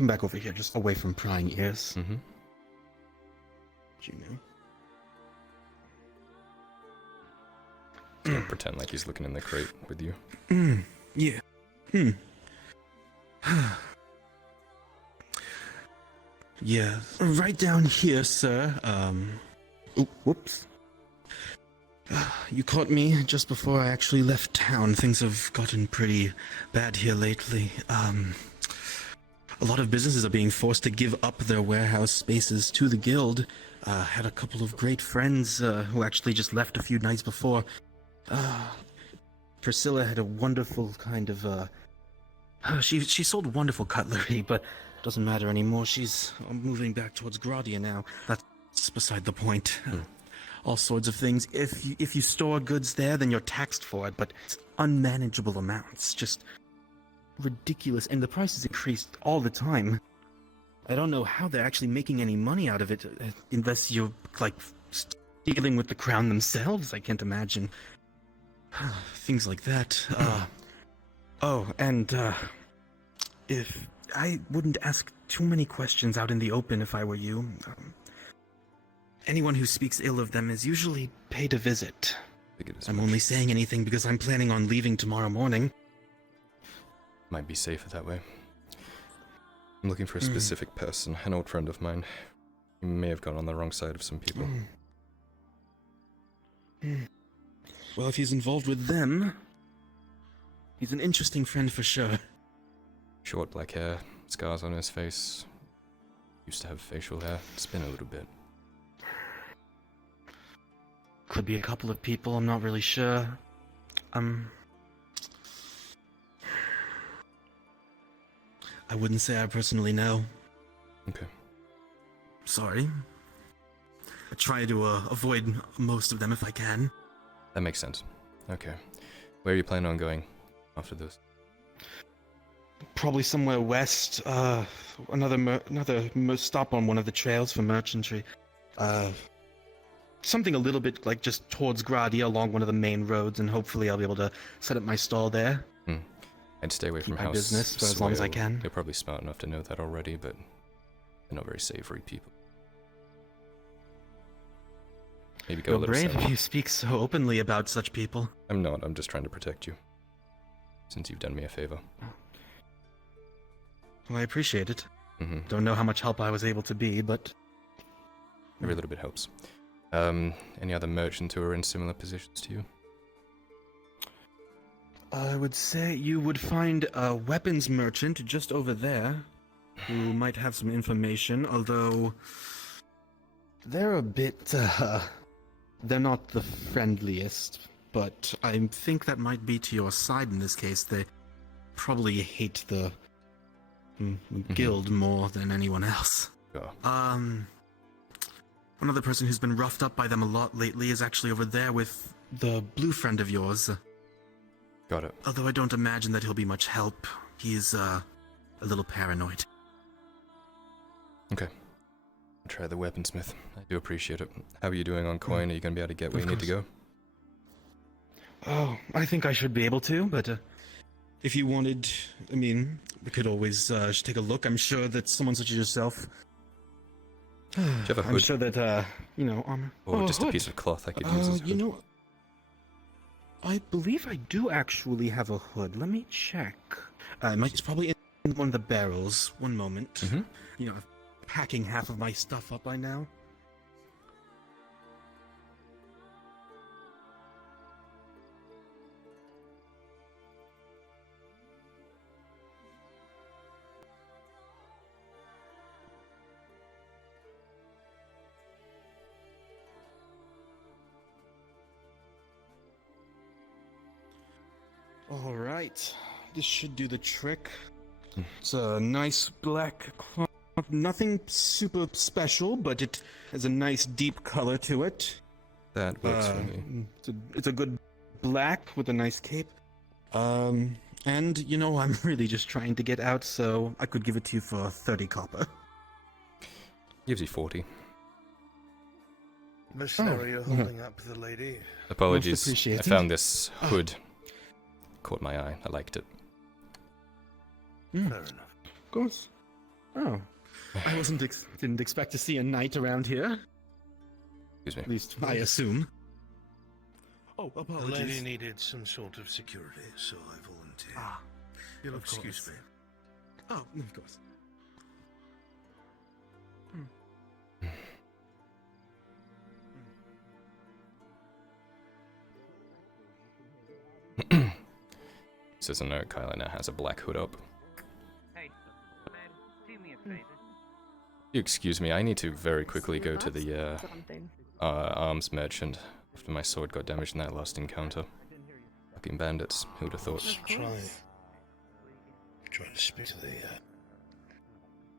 back over here, just away from prying ears. Mm-hmm. You know. Don't pretend like he's looking in the crate with you. Yeah. Yeah, right down here, sir. Whoops. You caught me just before I actually left town. Things have gotten pretty bad here lately. A lot of businesses are being forced to give up their warehouse spaces to the guild. Had a couple of great friends who actually just left a few nights before. Priscilla had a wonderful kind of, she sold wonderful cutlery, but doesn't matter anymore. She's moving back towards Gradia now. That's beside the point. All sorts of things. If you store goods there, then you're taxed for it, but it's unmanageable amounts. Just ridiculous, and the prices increased all the time. I don't know how they're actually making any money out of it, unless you're, like, dealing with the crown themselves. I can't imagine. Things like that. If I wouldn't ask too many questions out in the open if I were you. anyone who speaks ill of them is usually paid a visit. I'm much. only saying anything because I'm planning on leaving tomorrow morning. Might be safer that way. I'm looking for a specific person, an old friend of mine. He may have gone on the wrong side of some people. Well, if he's involved with them, he's an interesting friend for sure. Short black hair, scars on his face. Used to have facial hair. It's been a little bit. Could be a couple of people, I'm not really sure. I wouldn't say I personally know. Okay. Sorry. I try to avoid most of them if I can. That makes sense. Okay. Where are you planning on going after this? Probably somewhere west. Another stop on one of the trails for merchantry. Something a little bit like just towards Gradia along one of the main roads, and hopefully I'll be able to set up my stall there. I'd stay away from my House business for as long as I Swale. can. You're probably smart enough to know that already, but they're not very savory people. Maybe go a You're little brave south. if you speak so openly about such people. I'm not. I'm just trying to protect you. Since you've done me a favor. Well, I appreciate it. Mm-hmm. Don't know how much help I was able to be, but... Every little bit helps. Any other merchants who are in similar positions to you? I would say you would find a weapons merchant just over there who might have some information, although they're a bit, they're not the friendliest, but I think that might be to your side in this case. They probably hate the guild more than anyone else. Oh. One other person who's been roughed up by them a lot lately is actually over there with the blue friend of yours. Got it. Although I don't imagine that he'll be much help. He's, a little paranoid. Okay. I'll try the weaponsmith. I do appreciate it. How are you doing on coin? Are you going to be able to get where you need to go? Oh, I think I should be able to, but if you wanted, I mean, we could always just take a look. I'm sure that someone such as yourself... Do you have a hood? I'm sure that, you know, armor... Or just a hood. piece of cloth I could use as a You hood? know, I believe I do actually have a hood. Let me check. It's probably in one of the barrels. One moment. Mm-hmm. You know, I'm packing half of my stuff up by now. All right, this should do the trick. It's a nice black cloth, nothing super special, but it has a nice deep color to it. That works for me. It's a good black with a nice cape. And you know, I'm really just trying to get out, so I could give it to you for 30 copper. Gives you 40. Mercenary, you're holding up the lady. Apologies. Most appreciated. I found this hood. Caught my eye. I liked it. Fair enough. Of course. Oh, I didn't expect to see a knight around here. Excuse me. At least I assume. Oh, The apologies. lady needed some sort of security, so I volunteered. Ah, You'll of excuse course. me. Oh, of course. Says a note, Kyler now has a black hood up. Hey, man, do me a favor. You excuse me, I need to very quickly go to the Something. arms merchant after my sword got damaged in that last encounter. Fucking bandits, who'd have thought? Try to speak to the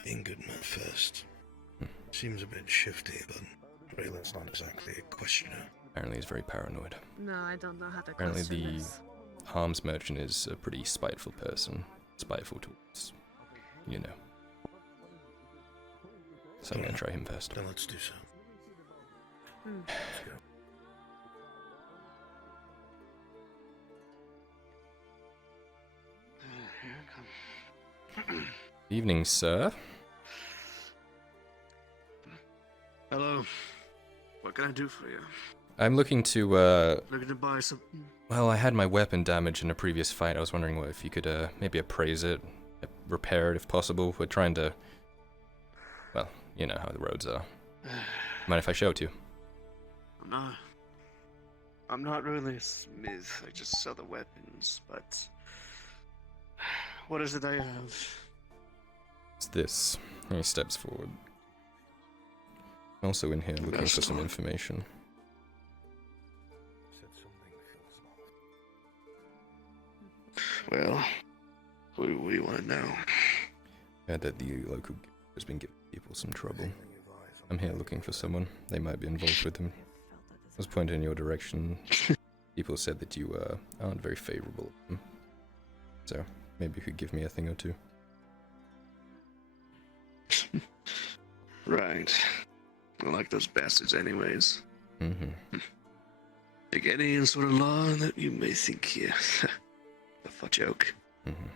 ingot man first. Seems a bit shifty, but Raylan's not exactly a questioner. Apparently he's very paranoid. No, I don't know how to Apparently question the this. arms merchant is a pretty spiteful person. Spiteful towards, you know. So I'm gonna try him first. Then let's do so. Let's go. Evening, sir. Hello. What can I do for you? I'm looking to, Looking to buy some. well, I had my weapon damaged in a previous fight. I was wondering if you could, maybe appraise it, repair it if possible. We're trying to, well, you know how the roads are. Mind if I show it to you? I'm not really a smith. I just sell the weapons, but what is it I have? It's this. And he steps forward. Also in here looking for some information. Well, what do you want to know? Heard that the local has been giving people some trouble. I'm here looking for someone. They might be involved with them. I was pointed in your direction. People said that you aren't very favorable of them. So maybe you could give me a thing or two. Right. I like those bastards anyways. Mm-hmm. Like any sort of law that you may think here. A joke. Mm-hmm.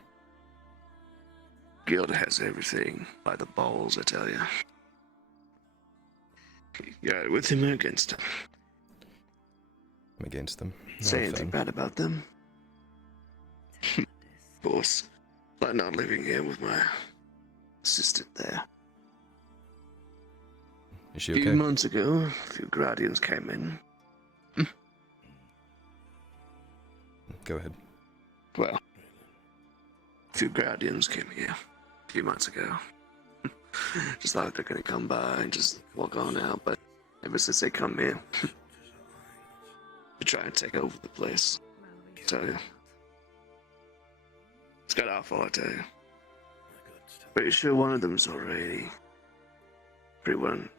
Guild has everything by the balls, I tell you. You're with him or against him? I'm against them. Say anything bad about them? Of course. Like not living here with my assistant there. Is she A few okay? months ago, a few Guardians came in. Go ahead. Well, a few Guardians came here a few months ago. Just thought they're gonna come by and just walk on out, but ever since they come here, they try and take over the place. I tell you. It's got awful, I tell you. Pretty sure one of them's already. One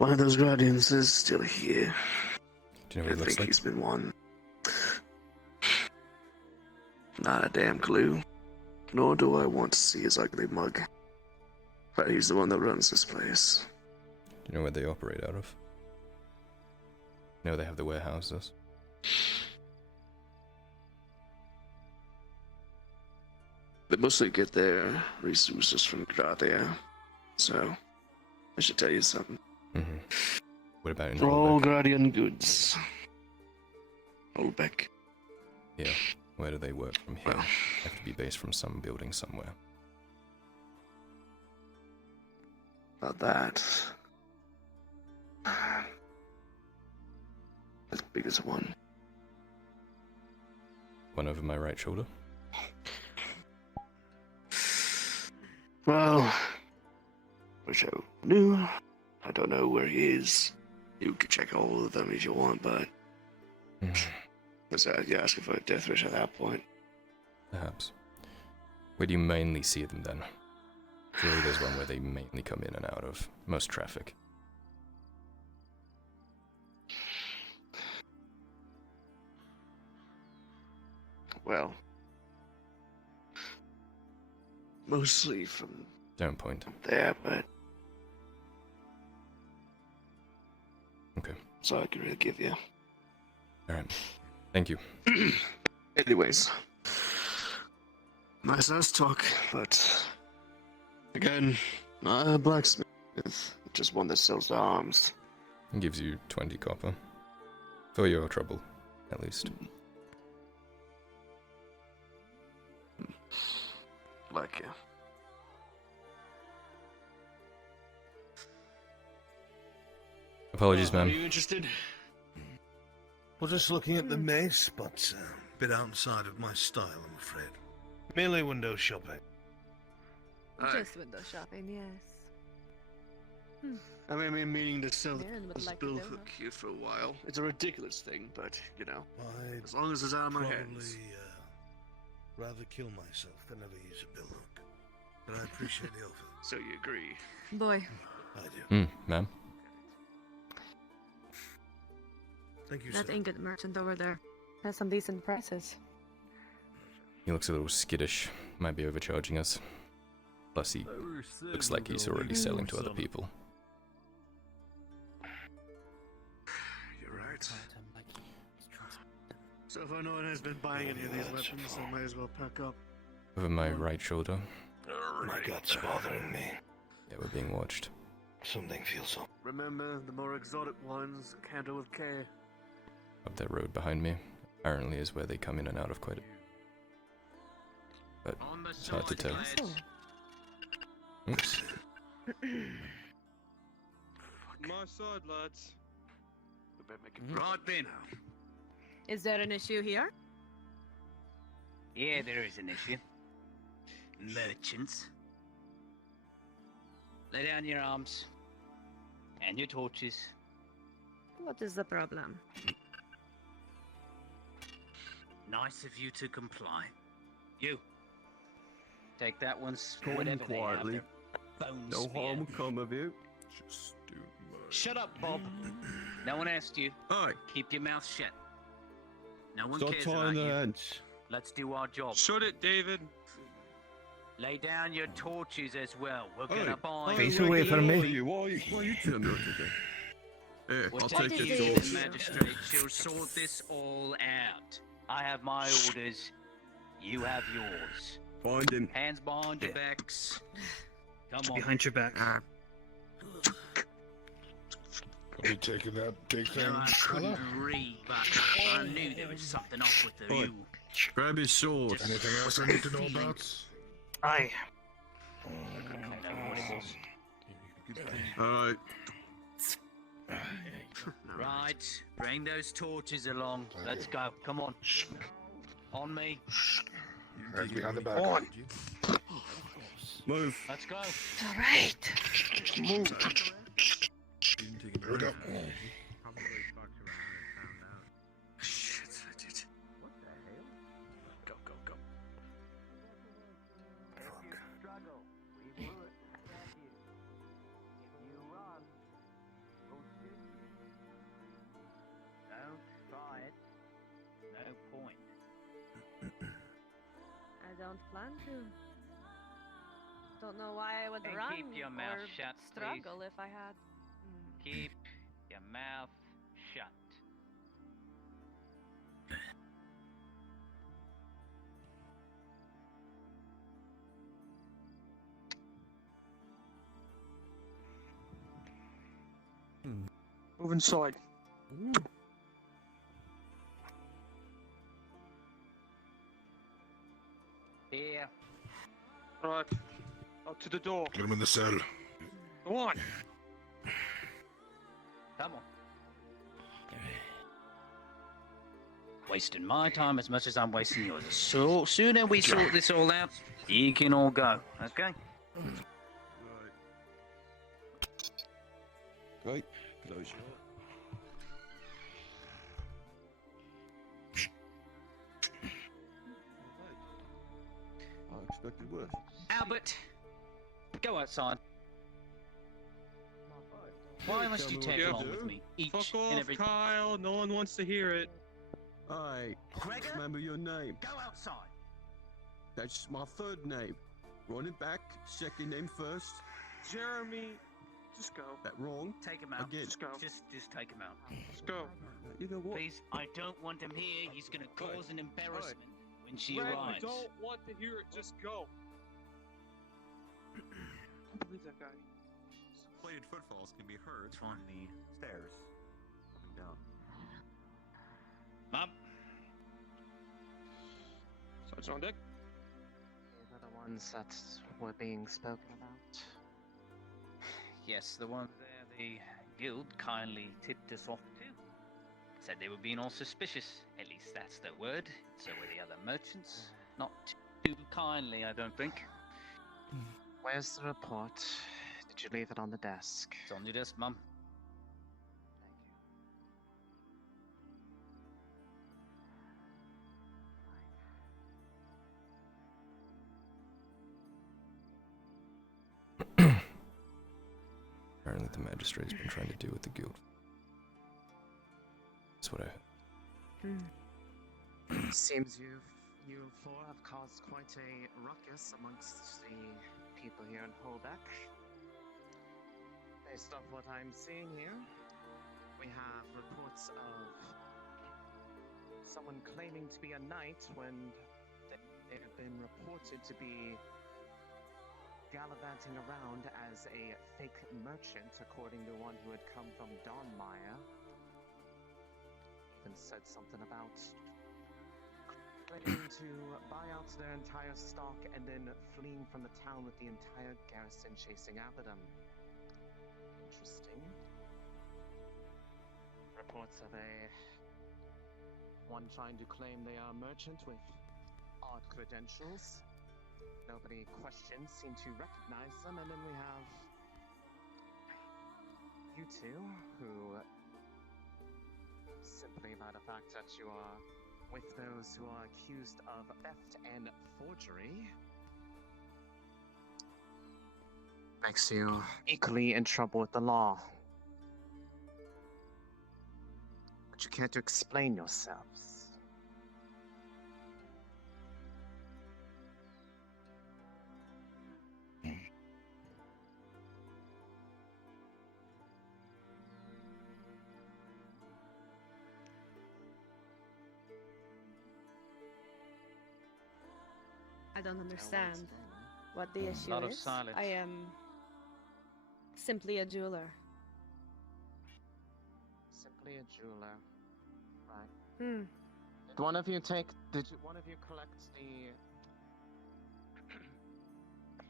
of those Guardians is still here. Do you know what he looks think like? he's been one. Not a damn clue. Nor do I want to see his ugly mug. But he's the one that runs this place. Do you know where they operate out of? No, they have the warehouses. They mostly get their resources from Gradia. So, I should tell you something. Mm-hmm. What about in All Guardian goods. Olbeck. Yeah. Where do they work from here? Have to be based from some building somewhere. About that. As big as one. One over my right shoulder? Well, wish I knew. I don't know where he is. You could check all of them if you want, but you're asking for a death wish at that point. Perhaps. Where do you mainly see them then? Surely there's one where they mainly come in and out of. Most traffic. Well, mostly from Don't point. there, but Okay. that's all I can really give you. Alright. Thank you. Anyways, nice ass talk, but again, not a blacksmith, just one that sells arms. It gives you 20 copper. For your trouble, at least. Like you. Apologies, Are ma'am. you interested? Well, just looking at the mess, but a bit outside of my style, I'm afraid. Merely window shopping. Just window shopping, yes. I mean, I've been meaning to sell Baron would this like bill to know, hook here for a while. It's a ridiculous thing, but, you know, I'd as long as it's out of my probably, hands. Rather kill myself than ever use a bill hook. But I appreciate the offer. So you agree? Boy. I do. Ma'am. Thank you, That sir. ingot merchant over there has some decent prices. He looks a little skittish. Might be overcharging us. Plus, he looks like he's already selling to other people. You're right. So if I know one has been buying any of these weapons, I might as well pack up. Over my right shoulder. My gut's bothering me. Yeah, we're being watched. Something feels so. Remember, the more exotic ones, handle with care. Up that road behind me, apparently is where they come in and out of quite a... But it's hard to tell. Oops. My side, lads. Right then. Is there an issue here? Yeah, there is an issue. Merchants. Lay down your arms. And your torches. What is the problem? Nice of you to comply. You. Take that one's Come whatever quietly. they have. Bone No spear. harm will come of it. Just do my... Shut up, Bob. No one asked you. Aye. Keep your mouth shut. No one Stop cares tying about the you. hands. Let's do our job. Shut it, David. Lay down your torches as well. We're Hey, gonna buy. Face away from me. Why are you telling me what to do? Here, We'll I'll take take you your to the torch. magistrate. She'll sort this all out. I have my orders. You have yours. Find him. Hands behind your backs. Come on. Behind your back. Are you taking that big thing? No, I fella? couldn't read, but I knew there was something up with the Oi. you. Grab his sword. Anything else I need to know about? Aye. I know what it was. Alright. Right, bring those torches along. Let's go. Come on. On me. Hands behind the back. On. Move. Let's go. All right. Move. Here we go. Shit, I did. Go, go, go. Don't try it. No point. I don't plan to. Don't know why I would And run keep your mouth or shut, struggle please. if I had. Keep your mouth shut. Move inside. Here. Right. Up to the door. Get him in the cell. Go on. Come on. Wasting my time as much as I'm wasting yours. So sooner we sort this all out, you can all go. Okay? Right. Close your... I expected worse. Albert, go outside. Why must you tag Yeah. along with me? Each Fuck and off, every. Kyle. No one wants to hear it. Aye. Gregor? Remember your name. Go outside. That's my third name. Run it back. Second name first. Jeremy, just go. That wrong. Take him out. Again. Just go. Just take him out. Just go. You know what? Please, I don't want him here. He's gonna cause an embarrassment when she Greg, I arrives. don't want to hear it. Just go. I can't believe that guy. Plated footfalls can be heard on the stairs. Coming down. Mom. Sergeant on deck. These are the ones that were being spoken about. Yes, the one there the guild kindly tipped us off to. Said they were being all suspicious. At least that's their word. So were the other merchants. Not too kindly, I don't think. Where's the report? Did you leave it on the desk? It's on your desk, Mum. Apparently the magistrate's been trying to do with the guild. That's what I heard. Seems you four have caused quite a ruckus amongst the people here in Holbeck. Based off what I'm seeing here, we have reports of someone claiming to be a knight when they have been reported to be gallivanting around as a fake merchant, according to one who had come from Dawnmire. Even said something about claiming to buy out their entire stock and then fleeing from the town with the entire garrison chasing after them. Interesting. Reports of one trying to claim they are a merchant with odd credentials. Nobody questions, seem to recognize them, and then we have you two, who simply by the fact that you are with those who are accused of theft and forgery makes you equally in trouble with the law. Would you care to explain yourselves? I don't understand what the issue lot of is. silence. I am simply a jeweler. Simply a jeweler. Right. Hmm. Did one of you collect the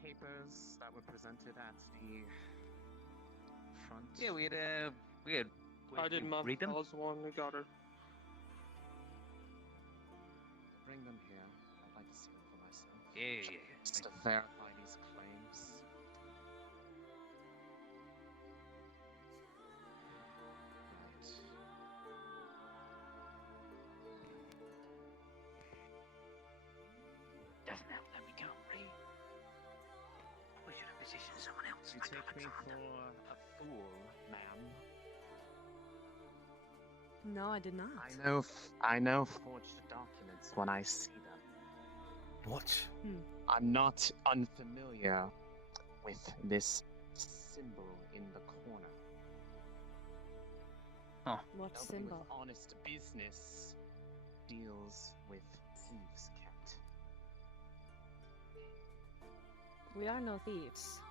papers that were presented at the front? Yeah, we had I did my read them. I was the one who got her. Bring them here. I'd like to see them for myself. Yeah. Just to verify these claims. Right. Doesn't help that we can't read. We should have positioned someone else. You take me for a fool, ma'am. No, I did not. I know forged documents when I see them. What? I'm not unfamiliar with this symbol in the corner. What Nobody symbol? with honest business deals with thieves' cat. We are no thieves.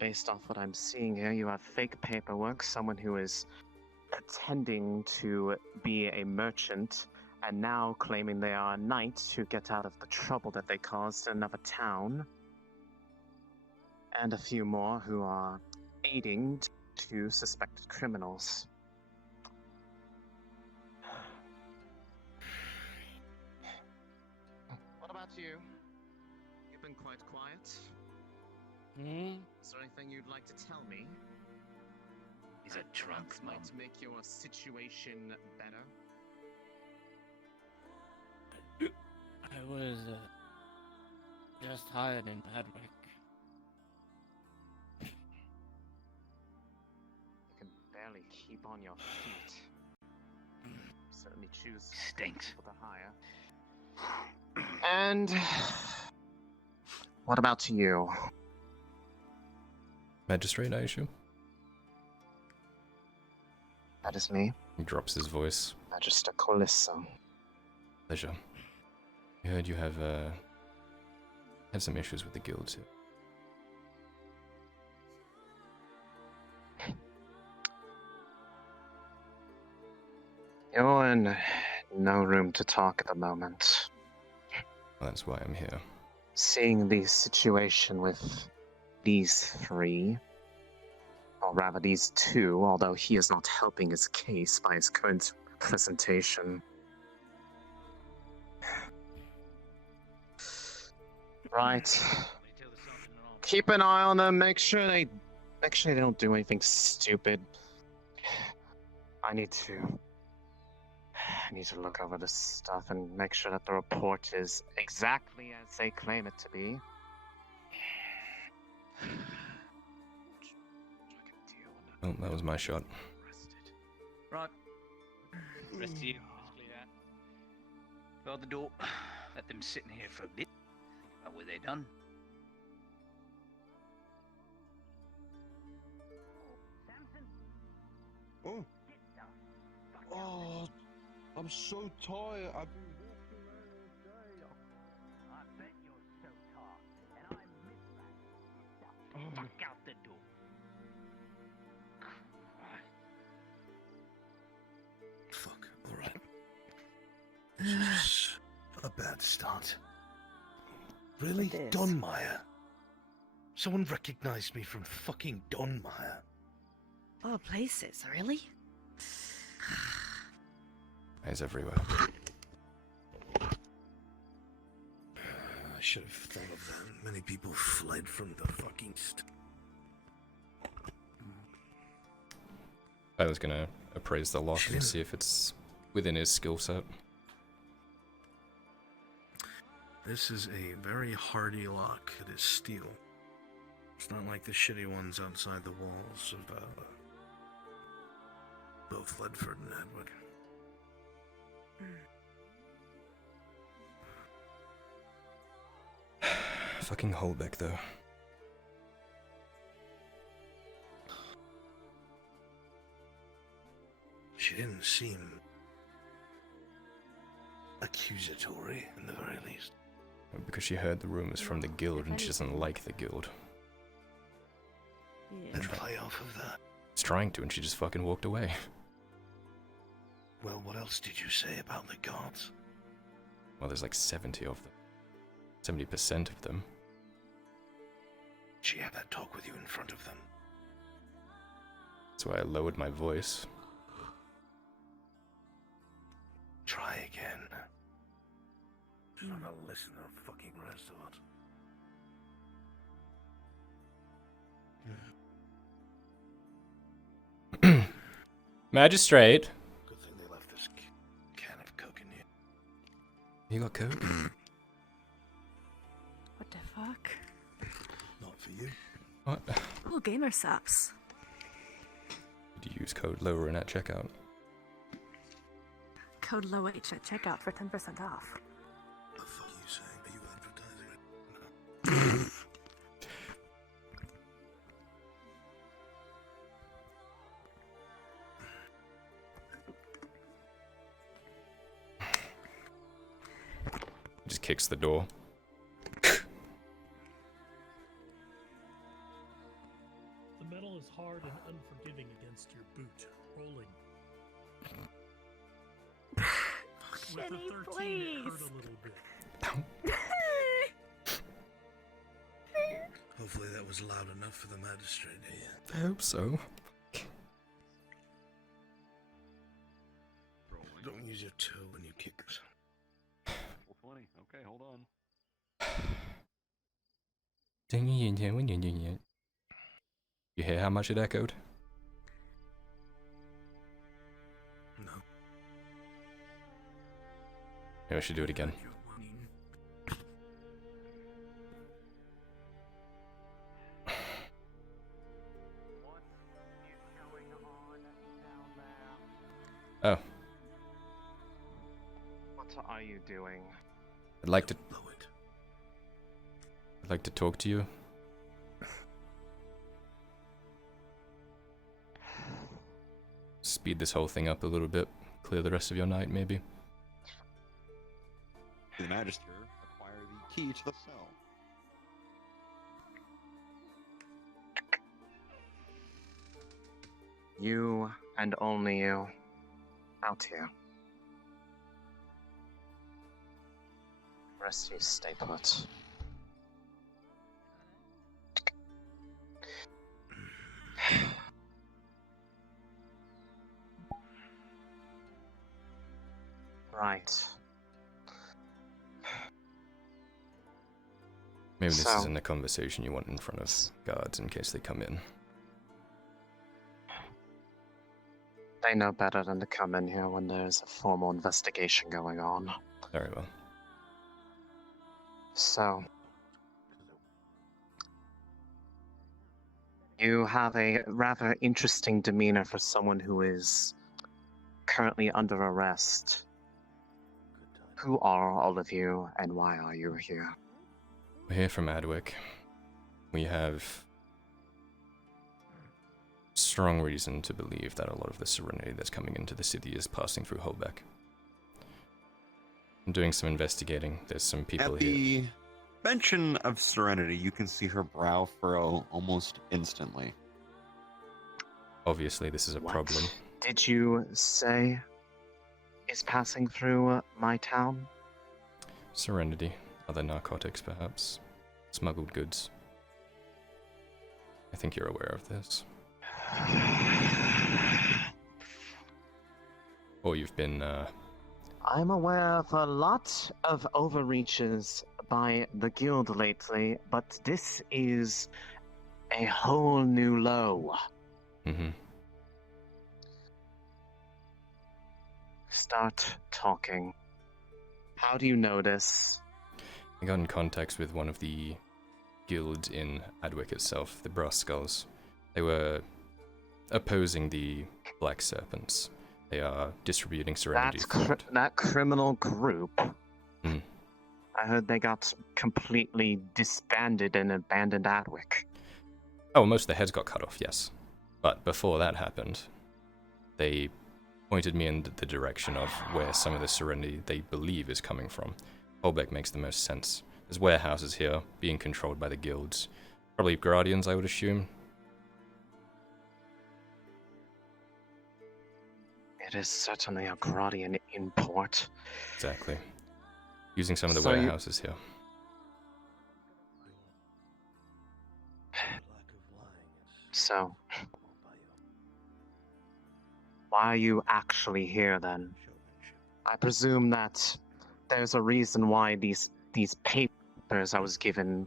Based off what I'm seeing here, you have fake paperwork, someone who is pretending to be a merchant, and now claiming they are a knight to get out of the trouble that they caused in another town. And a few more who are aiding to suspected criminals. What about you? You've been quite quiet. Is there anything you'd like to tell me? He's a drunk, That might make your situation better. I was just hired in Padwick. You can barely keep on your feet. Certainly choose Stinks. people to hire. And what about you? Magistrate, I assume? That is me. He drops his voice. Magister Colisso. Pleasure. I heard you have had some issues with the guild too. You're in no room to talk at the moment. Well, that's why I'm here. Seeing the situation with these three, or rather these two, although he is not helping his case by his current presentation. Right. Keep an eye on them, make sure they don't do anything stupid. I need to look over this stuff and make sure that the report is exactly as they claim it to be. Oh, that was my shot. Right. Rest of you, just clear out. Guard the door. Let them sit in here for a bit. Think about what they've done. Oh. Oh, I'm so tired. I've been walking around all day. I bet you're so a bad start. Really? It is. Donmire? Someone recognized me from fucking Donmire. Oh, places, really? Eyes everywhere. I should have thought of that. Many people fled from the fucking I was gonna appraise the lock and see if it's within his skill set. This is a very hardy lock. It is steel. It's not like the shitty ones outside the walls of both Ledford and Edward. Fucking Holbeck, though. She didn't seem accusatory, in the very least. Because she heard the rumors from the guild and she doesn't like the guild. Yeah. And play off of that. It's trying to, and she just fucking walked away. Well, what else did you say about the guards? Well, there's like 70 of them. 70% of them. Did she have that talk with you in front of them? That's why I lowered my voice. Try again. She's not gonna listen to the fucking rest of us. Magistrate! Good thing they left this can of coke in here. You got coke? What the fuck? Not for you. What? Oh, gamer subs. Did you use code LOWERIN at checkout? Code LOWH at checkout for 10% off. What the fuck are you saying? Are you advertising it? Just kicks the door. The metal is hard and unforgiving against your boot. Rolling. With the 13, it hurt a little bit. Hopefully that was loud enough for the magistrate to hear. I hope so. Don't use your toe when you kick us. 420. Okay, hold on. You hear how much it echoed? No. Maybe I should do it again. Oh. What are you doing? I'd like to talk to you. Speed this whole thing up a little bit. Clear the rest of your night, maybe. The Magister acquire the key to the cell. You and only you. Out here. Rest of you stay put. Right. Maybe this So- isn't a conversation you want in front of guards in case they come in. They know better than to come in here when there's a formal investigation going on. Very well. So, you have a rather interesting demeanor for someone who is currently under arrest. Who are all of you, and why are you here? We're here from Adwick. We have strong reason to believe that a lot of the serenity that's coming into the city is passing through Holbeck. I'm doing some investigating. There's some people At here. the mention of Serenity, you can see her brow furrow almost instantly. Obviously, this is a problem. Did you say is passing through my town? Serenity, other narcotics perhaps, smuggled goods. I think you're aware of this. Or you've been, I'm aware of a lot of overreaches by the guild lately, but this is a whole new low. Mm-hmm. Start talking. How do you know this? I got in contact with one of the guilds in Adwick itself, the Brass Skulls. They were opposing the Black Serpents. They are distributing Serenity. That criminal group. Hmm. I heard they got completely disbanded and abandoned Adwick. Oh, most of their heads got cut off, yes. But before that happened, they pointed me in the direction of where some of the Serenity they believe is coming from. Holbeck makes the most sense. There's warehouses here, being controlled by the guilds. Probably Guardians, I would assume. It is certainly a Grodian import. Exactly. Using some of the So warehouses here. So, why are you actually here then? I presume that there's a reason why these papers I was given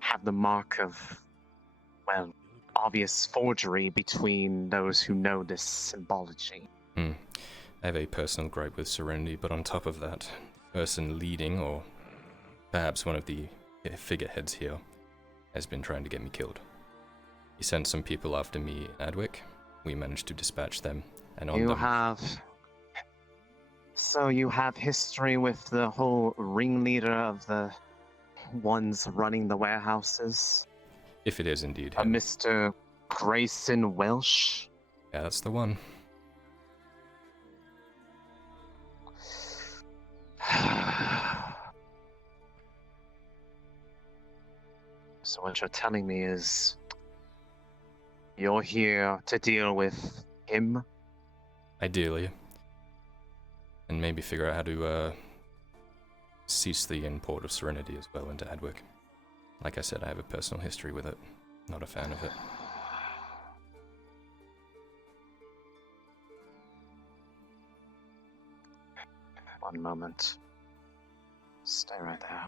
have the mark of, well, obvious forgery between those who know this symbology. I have a personal gripe with Serenity, but on top of that, the person leading, or perhaps one of the figureheads here, has been trying to get me killed. He sent some people after me in Adwick. We managed to dispatch them, and on them... So you have history with the whole ringleader of the ones running the warehouses? If it is indeed A him. Mr. Grayson Welsh? Yeah, that's the one. So what you're telling me is you're here to deal with him? Ideally. And maybe figure out how to cease the import of Serenity as well into Adwick. Like I said, I have a personal history with it. Not a fan of it. One moment. Stay right there.